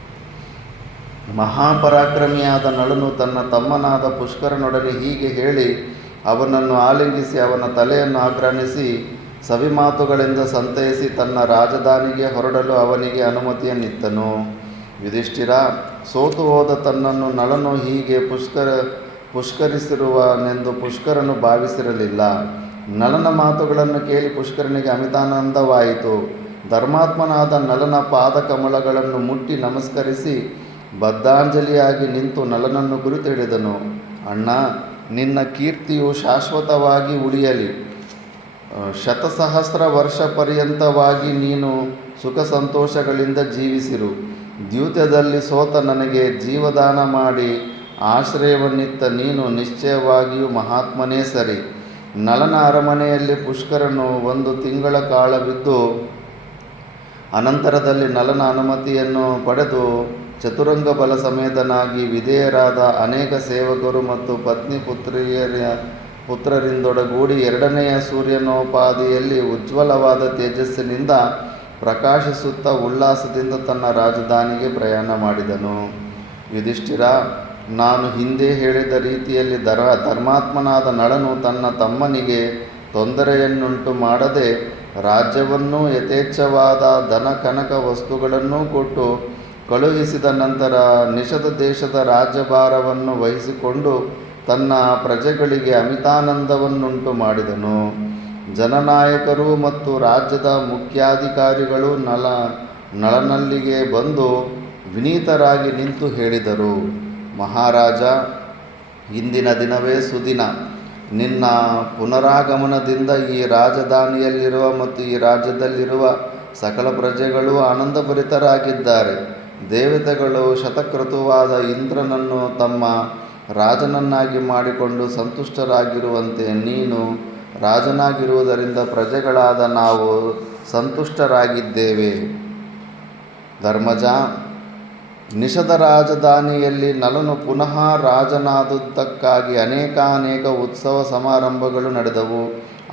ಮಹಾಪರಾಕ್ರಮಿಯಾದ ನಳನು ತನ್ನ ತಮ್ಮನಾದ ಪುಷ್ಕರನೊಡನೆ ಹೀಗೆ ಹೇಳಿ ಅವನನ್ನು ಆಲಿಂಗಿಸಿ ಅವನ ತಲೆಯನ್ನು ಆಘ್ರಾಣಿಸಿ ಸವಿಮಾತುಗಳಿಂದ ಸಂತೈಸಿ ತನ್ನ ರಾಜಧಾನಿಗೆ ಹೊರಡಲು ಅವನಿಗೆ ಅನುಮತಿಯನ್ನಿತ್ತನು. ಯುಧಿಷ್ಠಿರ, ಸೋತು ಹೋದ ತನ್ನನ್ನು ನಳನು ಹೀಗೆ ಪುಷ್ಕರಿಸಿರುವನೆಂದು ಪುಷ್ಕರನು ಭಾವಿಸಿರಲಿಲ್ಲ. ನಳನ ಮಾತುಗಳನ್ನು ಕೇಳಿ ಪುಷ್ಕರನಿಗೆ ಅಮಿತಾನಂದವಾಯಿತು. ಧರ್ಮಾತ್ಮನಾದ ನಳನ ಪಾದಕಮಲಗಳನ್ನು ಮುಟ್ಟಿ ನಮಸ್ಕರಿಸಿ ಬದ್ಧಾಂಜಲಿಯಾಗಿ ನಿಂತು ನಳನನ್ನು ಕುರಿತು ಹೇಳಿದನು. ಅಣ್ಣ, ನಿನ್ನ ಕೀರ್ತಿಯು ಶಾಶ್ವತವಾಗಿ ಉಳಿಯಲಿ. ಶತಸಹಸ್ರ ವರ್ಷ ಪರ್ಯಂತವಾಗಿ ನೀನು ಸುಖ ಸಂತೋಷಗಳಿಂದ ಜೀವಿಸಿರು. ದ್ಯೂತದಲ್ಲಿ ಸೋತ ನನಗೆ ಜೀವದಾನ ಮಾಡಿ ಆಶ್ರಯವನ್ನಿತ್ತ ನೀನು ನಿಶ್ಚಯವಾಗಿಯೂ ಮಹಾತ್ಮನೇ ಸರಿ. ನಳನ ಅರಮನೆಯಲ್ಲಿ ಪುಷ್ಕರನು 1 ತಿಂಗಳ ಕಾಲವಿದ್ದು ಅನಂತರದಲ್ಲಿ ನಳನ ಅನುಮತಿಯನ್ನು ಪಡೆದು ಚತುರಂಗ ಬಲ ಸಮೇತನಾಗಿ ವಿಧೇಯರಾದ ಅನೇಕ ಸೇವಕರು ಮತ್ತು ಪತ್ನಿ ಪುತ್ರರಿಂದೊಡಗೂಡಿ 2ನೆಯ ಸೂರ್ಯನೋಪಾದಿಯಲ್ಲಿ ಉಜ್ವಲವಾದ ತೇಜಸ್ಸಿನಿಂದ ಪ್ರಕಾಶಿಸುತ್ತಾ ಉಲ್ಲಾಸದಿಂದ ತನ್ನ ರಾಜಧಾನಿಗೆ ಪ್ರಯಾಣ ಮಾಡಿದನು. ಯುಧಿಷ್ಠಿರ, ನಾನು ಹಿಂದೆ ಹೇಳಿದ ರೀತಿಯಲ್ಲಿ ಧರ್ಮಾತ್ಮನಾದ ನಳನು ತನ್ನ ತಮ್ಮನಿಗೆ ತೊಂದರೆಯನ್ನುಂಟು ಮಾಡದೆ ರಾಜ್ಯವನ್ನೂ ಯಥೇಚ್ಛವಾದ ಧನ ಕನಕ ವಸ್ತುಗಳನ್ನೂ ಕೊಟ್ಟು ಕಳುಹಿಸಿದ ನಂತರ ನಿಷಧ ದೇಶದ ರಾಜ್ಯಭಾರವನ್ನು ವಹಿಸಿಕೊಂಡು ತನ್ನ ಪ್ರಜೆಗಳಿಗೆ ಅಮಿತಾನಂದವನ್ನುಂಟು ಮಾಡಿದನು. ಜನನಾಯಕರು ಮತ್ತು ರಾಜ್ಯದ ಮುಖ್ಯಾಧಿಕಾರಿಗಳು ನಳನಲ್ಲಿಗೆ ಬಂದು ವಿನೀತರಾಗಿ ನಿಂತು ಹೇಳಿದರು. ಮಹಾರಾಜ, ಇಂದಿನ ದಿನವೇ ಸುದಿನ. ನಿನ್ನ ಪುನರಾಗಮನದಿಂದ ಈ ರಾಜಧಾನಿಯಲ್ಲಿರುವ ಮತ್ತು ಈ ರಾಜ್ಯದಲ್ಲಿರುವ ಸಕಲ ಪ್ರಜೆಗಳು ಆನಂದಭರಿತರಾಗಿದ್ದಾರೆ. ದೇವತೆಗಳು ಶತಕ್ರತುವಾದ ಇಂದ್ರನನ್ನು ತಮ್ಮ ರಾಜನನ್ನಾಗಿ ಮಾಡಿಕೊಂಡು ಸಂತುಷ್ಟರಾಗಿರುವಂತೆ ನೀನು ರಾಜನಾಗಿರುವುದರಿಂದ ಪ್ರಜೆಗಳಾದ ನಾವು ಸಂತುಷ್ಟರಾಗಿದ್ದೇವೆ. ಧರ್ಮಜ, ನಿಷಧ ರಾಜಧಾನಿಯಲ್ಲಿ ನಳನು ಪುನಃ ರಾಜನಾದುದಕ್ಕಾಗಿ ಅನೇಕ ಉತ್ಸವ ಸಮಾರಂಭಗಳು ನಡೆದವು.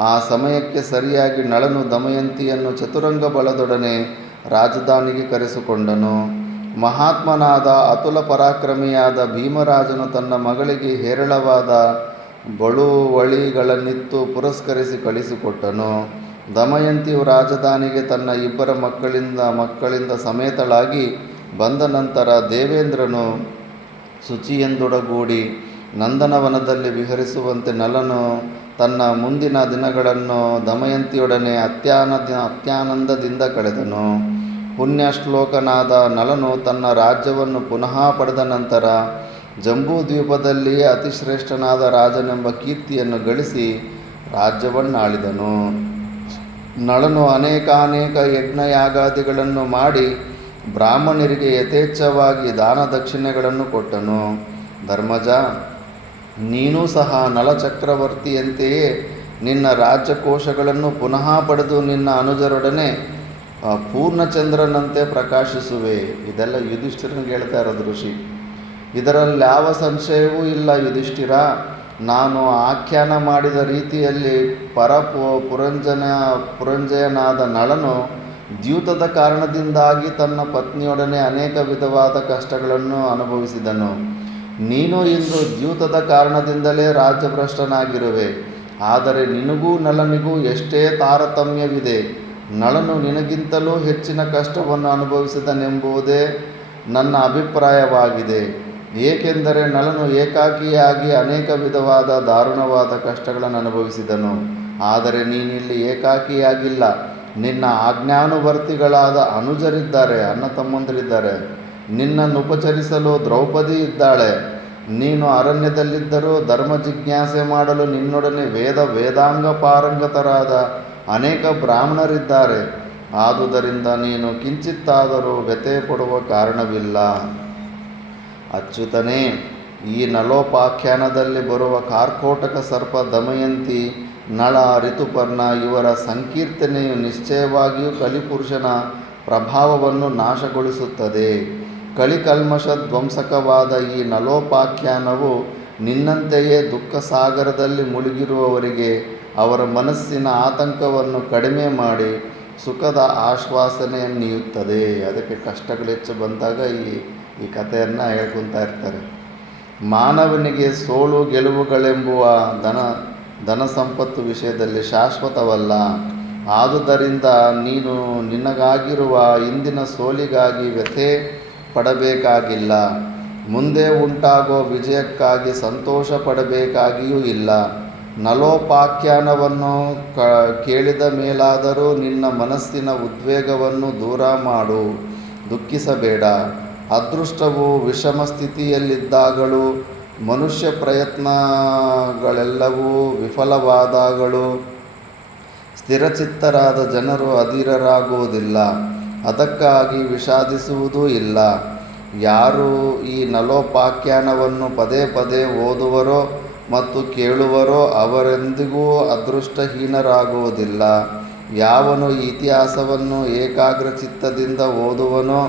ಆ ಸಮಯಕ್ಕೆ ಸರಿಯಾಗಿ ನಳನು ದಮಯಂತಿಯನ್ನು ಚತುರಂಗ ಬಲದೊಡನೆ ರಾಜಧಾನಿಗೆ ಕರೆಸಿಕೊಂಡನು. ಮಹಾತ್ಮನಾದ ಅತುಲ ಪರಾಕ್ರಮಿಯಾದ ಭೀಮರಾಜನು ತನ್ನ ಮಗಳಿಗೆ ಹೇರಳವಾದ ಬಳುವಳಿಗಳನ್ನಿತ್ತು ಪುರಸ್ಕರಿಸಿ ಕಳಿಸಿಕೊಟ್ಟನು. ದಮಯಂತಿಯು ರಾಜಧಾನಿಗೆ ತನ್ನ 2 ಮಕ್ಕಳಿಂದ ಸಮೇತಳಾಗಿ ಬಂದ ನಂತರ ದೇವೇಂದ್ರನು ಶುಚಿಯೆಂದೊಡಗೂಡಿ ನಂದನವನದಲ್ಲಿ ವಿಹರಿಸುವಂತೆ ನಳನು ತನ್ನ ಮುಂದಿನ ದಿನಗಳನ್ನು ದಮಯಂತಿಯೊಡನೆ ಅತ್ಯಾನಂದದಿಂದ ಕಳೆದನು. ಪುಣ್ಯಶ್ಲೋಕನಾದ ನಳನು ತನ್ನ ರಾಜ್ಯವನ್ನು ಪುನಃ ಪಡೆದ ನಂತರ ಜಂಬೂದ್ವೀಪದಲ್ಲಿ ಅತಿಶ್ರೇಷ್ಠನಾದ ರಾಜನೆಂಬ ಕೀರ್ತಿಯನ್ನು ಗಳಿಸಿ ರಾಜ್ಯವನ್ನಾಳಿದನು. ನಳನು ಅನೇಕ ಯಜ್ಞಯಾಗಾದಿಗಳನ್ನು ಮಾಡಿ ಬ್ರಾಹ್ಮಣರಿಗೆ ಯಥೇಚ್ಛವಾಗಿ ದಾನ ದಕ್ಷಿಣೆಗಳನ್ನು ಕೊಟ್ಟನು. ಧರ್ಮಜ, ನೀನೂ ಸಹ ನಳಚಕ್ರವರ್ತಿಯಂತೆಯೇ ನಿನ್ನ ರಾಜ್ಯಕೋಶಗಳನ್ನು ಪುನಃ ಪಡೆದು ನಿನ್ನ ಅನುಜರೊಡನೆ ಪೂರ್ಣಚಂದ್ರನಂತೆ ಪ್ರಕಾಶಿಸುವೆ. ಇದೆಲ್ಲ ಯುಧಿಷ್ಠಿರನಿಗೆ ಹೇಳ್ತಾ ಇರೋದು ಋಷಿ. ಇದರಲ್ಲಿ ಯಾವ ಸಂಶಯವೂ ಇಲ್ಲ ಯುಧಿಷ್ಠಿರ. ನಾನು ಆಖ್ಯಾನ ಮಾಡಿದ ರೀತಿಯಲ್ಲಿ ಪುರಂಜಯನಾದ ನಳನು ದ್ಯೂತದ ಕಾರಣದಿಂದಾಗಿ ತನ್ನ ಪತ್ನಿಯೊಡನೆ ಅನೇಕ ವಿಧವಾದ ಕಷ್ಟಗಳನ್ನು ಅನುಭವಿಸಿದನು. ನೀನು ಇಂದು ದ್ಯೂತದ ಕಾರಣದಿಂದಲೇ ರಾಜ್ಯಭ್ರಷ್ಟನಾಗಿರುವೆ. ಆದರೆ ನಿನಗೂ ನಳನಿಗೂ ಎಷ್ಟೇ ತಾರತಮ್ಯವಿದೆ. ನಳನು ನಿನಗಿಂತಲೂ ಹೆಚ್ಚಿನ ಕಷ್ಟವನ್ನು ಅನುಭವಿಸಿದನೆಂಬುದೇ ನನ್ನ ಅಭಿಪ್ರಾಯವಾಗಿದೆ. ಏಕೆಂದರೆ ನಳನು ಏಕಾಕಿಯಾಗಿ ಅನೇಕ ವಿಧವಾದ ದಾರುಣವಾದ ಕಷ್ಟಗಳನ್ನು ಅನುಭವಿಸಿದನು. ಆದರೆ ನೀನಿಲ್ಲಿ ಏಕಾಕಿಯಾಗಿಲ್ಲ. ನಿನ್ನ ಆಜ್ಞಾನುವರ್ತಿಗಳಾದ ಅನುಜರಿದ್ದಾರೆ, ಅಣ್ಣ ತಮ್ಮಂದಿರಿದ್ದಾರೆ. ನಿನ್ನನ್ನು ಉಪಚರಿಸಲು ದ್ರೌಪದಿ ಇದ್ದಾಳೆ. ನೀನು ಅರಣ್ಯದಲ್ಲಿದ್ದರೂ ಧರ್ಮ ಜಿಜ್ಞಾಸೆ ಮಾಡಲು ನಿನ್ನೊಡನೆ ವೇದಾಂಗ ಪಾರಂಗತರಾದ ಅನೇಕ ಬ್ರಾಹ್ಮಣರಿದ್ದಾರೆ. ಆದುದರಿಂದ ನೀನು ಕಿಂಚಿತ್ತಾದರೂ ವ್ಯಥೆ ಪಡುವ ಕಾರಣವಿಲ್ಲ. ಅಚ್ಯುತನೇ, ಈ ನಳೋಪಾಖ್ಯಾನದಲ್ಲಿ ಬರುವ ಕಾರ್ಕೋಟಕ ಸರ್ಪ, ದಮಯಂತಿ, ನಳ, ಋತುಪರ್ಣ ಇವರ ಸಂಕೀರ್ತನೆಯು ನಿಶ್ಚಯವಾಗಿಯೂ ಕಲಿಪುರುಷನ ಪ್ರಭಾವವನ್ನು ನಾಶಗೊಳಿಸುತ್ತದೆ. ಕಲಿಕಲ್ಮಷ ಧ್ವಂಸಕವಾದ ಈ ನಳೋಪಾಖ್ಯಾನವು ನಿನ್ನಂತೆಯೇ ದುಃಖ ಸಾಗರದಲ್ಲಿ ಮುಳುಗಿರುವವರಿಗೆ ಅವರ ಮನಸ್ಸಿನ ಆತಂಕವನ್ನು ಕಡಿಮೆ ಮಾಡಿ ಸುಖದ ಆಶ್ವಾಸನೆಯನ್ನು ನೀಡುತ್ತದೆ. ಅದಕ್ಕೆ ಕಷ್ಟಗಳು ಹೆಚ್ಚು ಬಂದಾಗ ಈ ಕಥೆಯನ್ನು ಹೇಳ್ಕೊತಾ ಇರ್ತಾರೆ. ಮಾನವನಿಗೆ ಸೋಲು ಗೆಲುವುಗಳೆಂಬುವ ಧನ ಸಂಪತ್ತು ವಿಷಯದಲ್ಲಿ ಶಾಶ್ವತವಲ್ಲ. ಆದುದರಿಂದ ನೀನು ನಿನಗಾಗಿರುವ ಇಂದಿನ ಸೋಲಿಗಾಗಿ ವ್ಯಥೆ ಪಡಬೇಕಾಗಿಲ್ಲ. ಮುಂದೆ ಉಂಟಾಗೋ ವಿಜಯಕ್ಕಾಗಿ ಸಂತೋಷ ಪಡಬೇಕಾಗಿಯೂ ಇಲ್ಲ. ನಲೋಪಾಖ್ಯಾನವನ್ನು ಕೇಳಿದ ಮೇಲಾದರೂ ನಿನ್ನ ಮನಸ್ಸಿನ ಉದ್ವೇಗವನ್ನು ದೂರ ಮಾಡು, ದುಃಖಿಸಬೇಡ. ಅದೃಷ್ಟವು ವಿಷಮ ಸ್ಥಿತಿಯಲ್ಲಿದ್ದಾಗಲೂ, ಮನುಷ್ಯ ಪ್ರಯತ್ನಗಳೆಲ್ಲವೂ ವಿಫಲವಾದಾಗಲೂ ಸ್ಥಿರಚಿತ್ತರಾದ ಜನರು ಅಧೀರರಾಗುವುದಿಲ್ಲ. ಅದಕ್ಕಾಗಿ ವಿಷಾದಿಸುವುದೂ ಇಲ್ಲ. ಯಾರು ಈ ನಲೋಪಾಖ್ಯಾನವನ್ನು ಪದೇ ಪದೇ ಓದುವರೋ ಮತ್ತು ಕೇಳುವರೋ ಅವರೆಂದಿಗೂ ಅದೃಷ್ಟಹೀನರಾಗುವುದಿಲ್ಲ. ಯಾವನು ಈ ಇತಿಹಾಸವನ್ನು ಏಕಾಗ್ರಚಿತ್ತದಿಂದ ಓದುವನೋ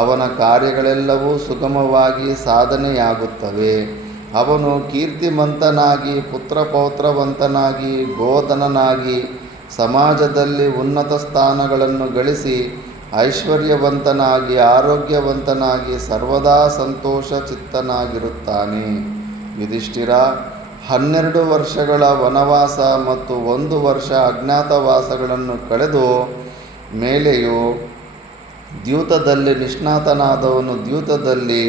ಅವನ ಕಾರ್ಯಗಳೆಲ್ಲವೂ ಸುಗಮವಾಗಿ ಸಾಧನೆಯಾಗುತ್ತವೆ. ಅವನು ಕೀರ್ತಿಮಂತನಾಗಿ, ಪುತ್ರಪೌತ್ರವಂತನಾಗಿ, ಗೋಧನನಾಗಿ, ಸಮಾಜದಲ್ಲಿ ಉನ್ನತ ಸ್ಥಾನಗಳನ್ನು ಗಳಿಸಿ, ಐಶ್ವರ್ಯವಂತನಾಗಿ, ಆರೋಗ್ಯವಂತನಾಗಿ, ಸರ್ವದಾ ಸಂತೋಷ ಚಿತ್ತನಾಗಿರುತ್ತಾನೆ. ಯುಧಿಷ್ಠಿರ, 12 ವರ್ಷಗಳ ವನವಾಸ ಮತ್ತು 1 ವರ್ಷ ಅಜ್ಞಾತವಾಸಗಳನ್ನು ಕಳೆದು ಮೇಲೆಯೂ ದ್ಯೂತದಲ್ಲಿ ನಿಷ್ಣಾತನಾದವನು ದ್ಯೂತದಲ್ಲಿ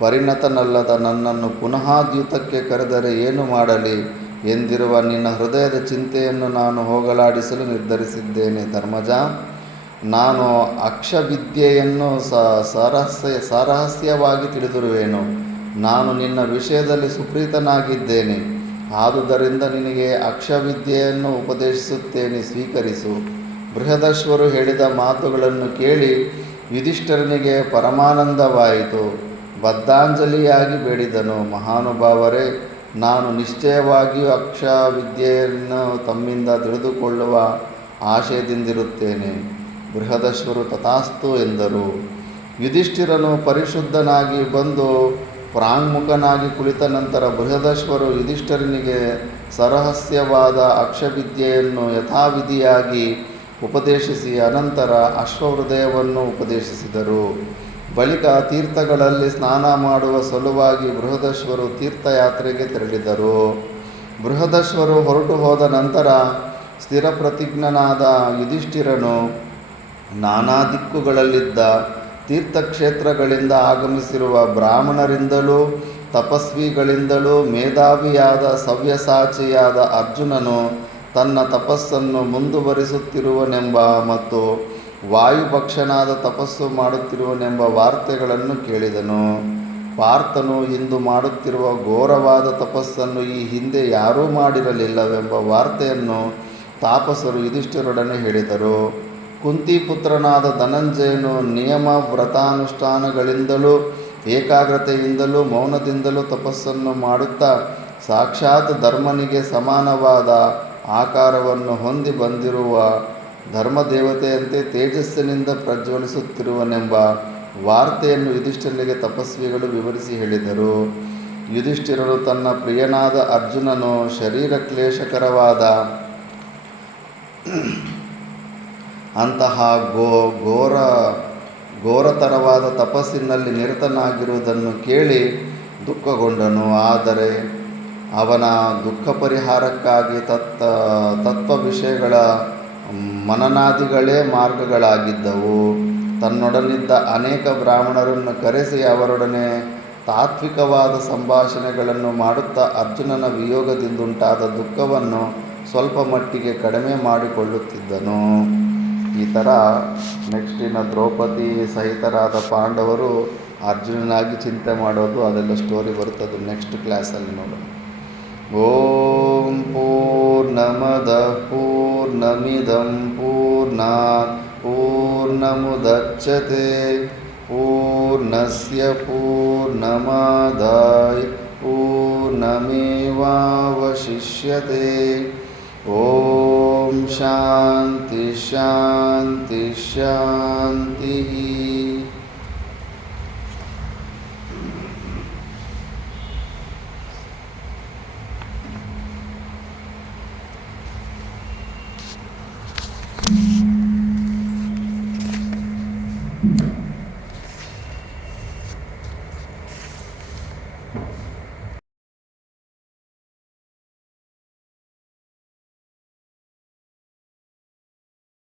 ಪರಿಣತನಲ್ಲದ ನನ್ನನ್ನು ಪುನಃ ದ್ಯೂತಕ್ಕೆ ಕರೆದರೆ ಏನು ಮಾಡಲಿ ಎಂದಿರುವ ನಿನ್ನ ಹೃದಯದ ಚಿಂತೆಯನ್ನು ನಾನು ಹೋಗಲಾಡಿಸಲು ನಿರ್ಧರಿಸಿದ್ದೇನೆ. ಧರ್ಮಜ, ನಾನು ಅಕ್ಷವಿದ್ಯೆಯನ್ನು ಸರಹಸ್ಯವಾಗಿ ತಿಳಿದಿರುವೆನು. ನಾನು ನಿನ್ನ ವಿಷಯದಲ್ಲಿ ಸುಪ್ರೀತನಾಗಿದ್ದೇನೆ. ಆದುದರಿಂದ ನಿನಗೆ ಅಕ್ಷವಿದ್ಯೆಯನ್ನು ಉಪದೇಶಿಸುತ್ತೇನೆ, ಸ್ವೀಕರಿಸು. ಬೃಹದಶ್ವರು ಹೇಳಿದ ಮಾತುಗಳನ್ನು ಕೇಳಿ ಯುಧಿಷ್ಠಿರನಿಗೆ ಪರಮಾನಂದವಾಯಿತು. ಬದ್ಧಾಂಜಲಿಯಾಗಿ ಬೇಡಿದನು, ಮಹಾನುಭಾವರೇ, ನಾನು ನಿಶ್ಚಯವಾಗಿಯೂ ಅಕ್ಷವಿದ್ಯೆಯನ್ನು ತಮ್ಮಿಂದ ತಿಳಿದುಕೊಳ್ಳುವ ಆಶಯದಿಂದಿರುತ್ತೇನೆ. ಬೃಹದಶ್ವರು ತಥಾಸ್ತು ಎಂದರು. ಯುಧಿಷ್ಠಿರನು ಪರಿಶುದ್ಧನಾಗಿ ಬಂದು ಪ್ರಾಂಗುಖನಾಗಿ ಕುಳಿತ ನಂತರ ಬೃಹದಶ್ವರು ಯುಧಿಷ್ಠಿರನಿಗೆ ಸರಹಸ್ಯವಾದ ಅಕ್ಷವಿದ್ಯೆಯನ್ನು ಯಥಾವಿಧಿಯಾಗಿ ಉಪದೇಶಿಸಿ ಅನಂತರ ಅಶ್ವಹೃದಯವನ್ನು ಉಪದೇಶಿಸಿದರು. ಬಳಿಕ ತೀರ್ಥಗಳಲ್ಲಿ ಸ್ನಾನ ಮಾಡುವ ಸಲುವಾಗಿ ಬೃಹದಶ್ವರು ತೀರ್ಥಯಾತ್ರೆಗೆ ತೆರಳಿದರು. ಬೃಹದಶ್ವರು ಹೊರಟು ಹೋದ ನಂತರ ಸ್ಥಿರಪ್ರತಿಜ್ಞನಾದ ಯುಧಿಷ್ಠಿರನು ನಾನಾ ದಿಕ್ಕುಗಳಲ್ಲಿದ್ದ ತೀರ್ಥಕ್ಷೇತ್ರಗಳಿಂದ ಆಗಮಿಸಿರುವ ಬ್ರಾಹ್ಮಣರಿಂದಲೂ ತಪಸ್ವಿಗಳಿಂದಲೂ ಮೇಧಾವಿಯಾದ ಸವ್ಯಸಾಚಿಯಾದ ಅರ್ಜುನನು ತನ್ನ ತಪಸ್ಸನ್ನು ಮುಂದುವರಿಸುತ್ತಿರುವನೆಂಬ ಮತ್ತು ವಾಯುಭಕ್ಷನಾದ ತಪಸ್ಸು ಮಾಡುತ್ತಿರುವನೆಂಬ ವಾರ್ತೆಗಳನ್ನು ಕೇಳಿದನು. ಪಾರ್ಥನು ಇಂದು ಮಾಡುತ್ತಿರುವ ಘೋರವಾದ ತಪಸ್ಸನ್ನು ಈ ಹಿಂದೆ ಯಾರೂ ಮಾಡಿರಲಿಲ್ಲವೆಂಬ ವಾರ್ತೆಯನ್ನು ತಾಪಸರು ಯುಧಿಷ್ಠಿರೊಡನೆ ಹೇಳಿದರು. ಕುಂತಿಪುತ್ರನಾದ ಧನಂಜಯನು ನಿಯಮ ವ್ರತಾನುಷ್ಠಾನಗಳಿಂದಲೂ ಏಕಾಗ್ರತೆಯಿಂದಲೂ ಮೌನದಿಂದಲೂ ತಪಸ್ಸನ್ನು ಮಾಡುತ್ತಾ ಸಾಕ್ಷಾತ್ ಧರ್ಮನಿಗೆ ಸಮಾನವಾದ ಆಕಾರವನ್ನು ಹೊಂದಿ ಬಂದಿರುವ ಧರ್ಮದೇವತೆಯಂತೆ ತೇಜಸ್ಸಿನಿಂದ ಪ್ರಜ್ವಲಿಸುತ್ತಿರುವನೆಂಬ ವಾರ್ತೆಯನ್ನು ಯುಧಿಷ್ಠಿರನಿಗೆ ತಪಸ್ವಿಗಳು ವಿವರಿಸಿ ಹೇಳಿದರು. ಯುಧಿಷ್ಠಿರನು ತನ್ನ ಪ್ರಿಯನಾದ ಅರ್ಜುನನು ಶರೀರ ಕ್ಲೇಶಕರವಾದ ಅಂತಹ ಘೋರತರವಾದ ತಪಸ್ಸಿನಲ್ಲಿ ನಿರತನಾಗಿರುವುದನ್ನು ಕೇಳಿ ದುಃಖಗೊಂಡನು. ಆದರೆ ಅವನ ದುಃಖ ಪರಿಹಾರಕ್ಕಾಗಿ ತತ್ವ ವಿಷಯಗಳ ಮನನಾದಿಗಳೇ ಮಾರ್ಗಗಳಾಗಿದ್ದವು. ತನ್ನೊಡನಿದ್ದ ಅನೇಕ ಬ್ರಾಹ್ಮಣರನ್ನು ಕರೆಸಿ ಅವರೊಡನೆ ತಾತ್ವಿಕವಾದ ಸಂಭಾಷಣೆಗಳನ್ನು ಮಾಡುತ್ತಾ ಅರ್ಜುನನ ವಿಯೋಗದಿಂದುಂಟಾದ ದುಃಖವನ್ನು ಸ್ವಲ್ಪ ಮಟ್ಟಿಗೆ ಕಡಿಮೆ ಮಾಡಿಕೊಳ್ಳುತ್ತಿದ್ದನು. ಈ ಥರ ನೆಕ್ಸ್ಟಿನ ದ್ರೌಪದಿ ಸಹಿತರಾದ ಪಾಂಡವರು ಅರ್ಜುನನಾಗಿ ಚಿಂತೆ ಮಾಡೋದು ಅದೆಲ್ಲ ಸ್ಟೋರಿ ಬರುತ್ತದೆ ನೆಕ್ಸ್ಟ್ ಕ್ಲಾಸಲ್ಲಿ ನೋಡೋಣ. ಓಂ ಪೂರ್ಣಮದಃ ಪೂರ್ಣಮಿದಂ ಪೂರ್ಣಾತ್ ಪೂರ್ಣಮುದಚ್ಯತೆ ಪೂರ್ಣಸ್ಯ ಪೂರ್ಣಮಾದಾಯ ಪೂರ್ಣಮೇವಾವಶಿಷ್ಯತೆ. ಓಂ ಶಾಂತಿ ಶಾಂತಿ ಶಾಂತಿ.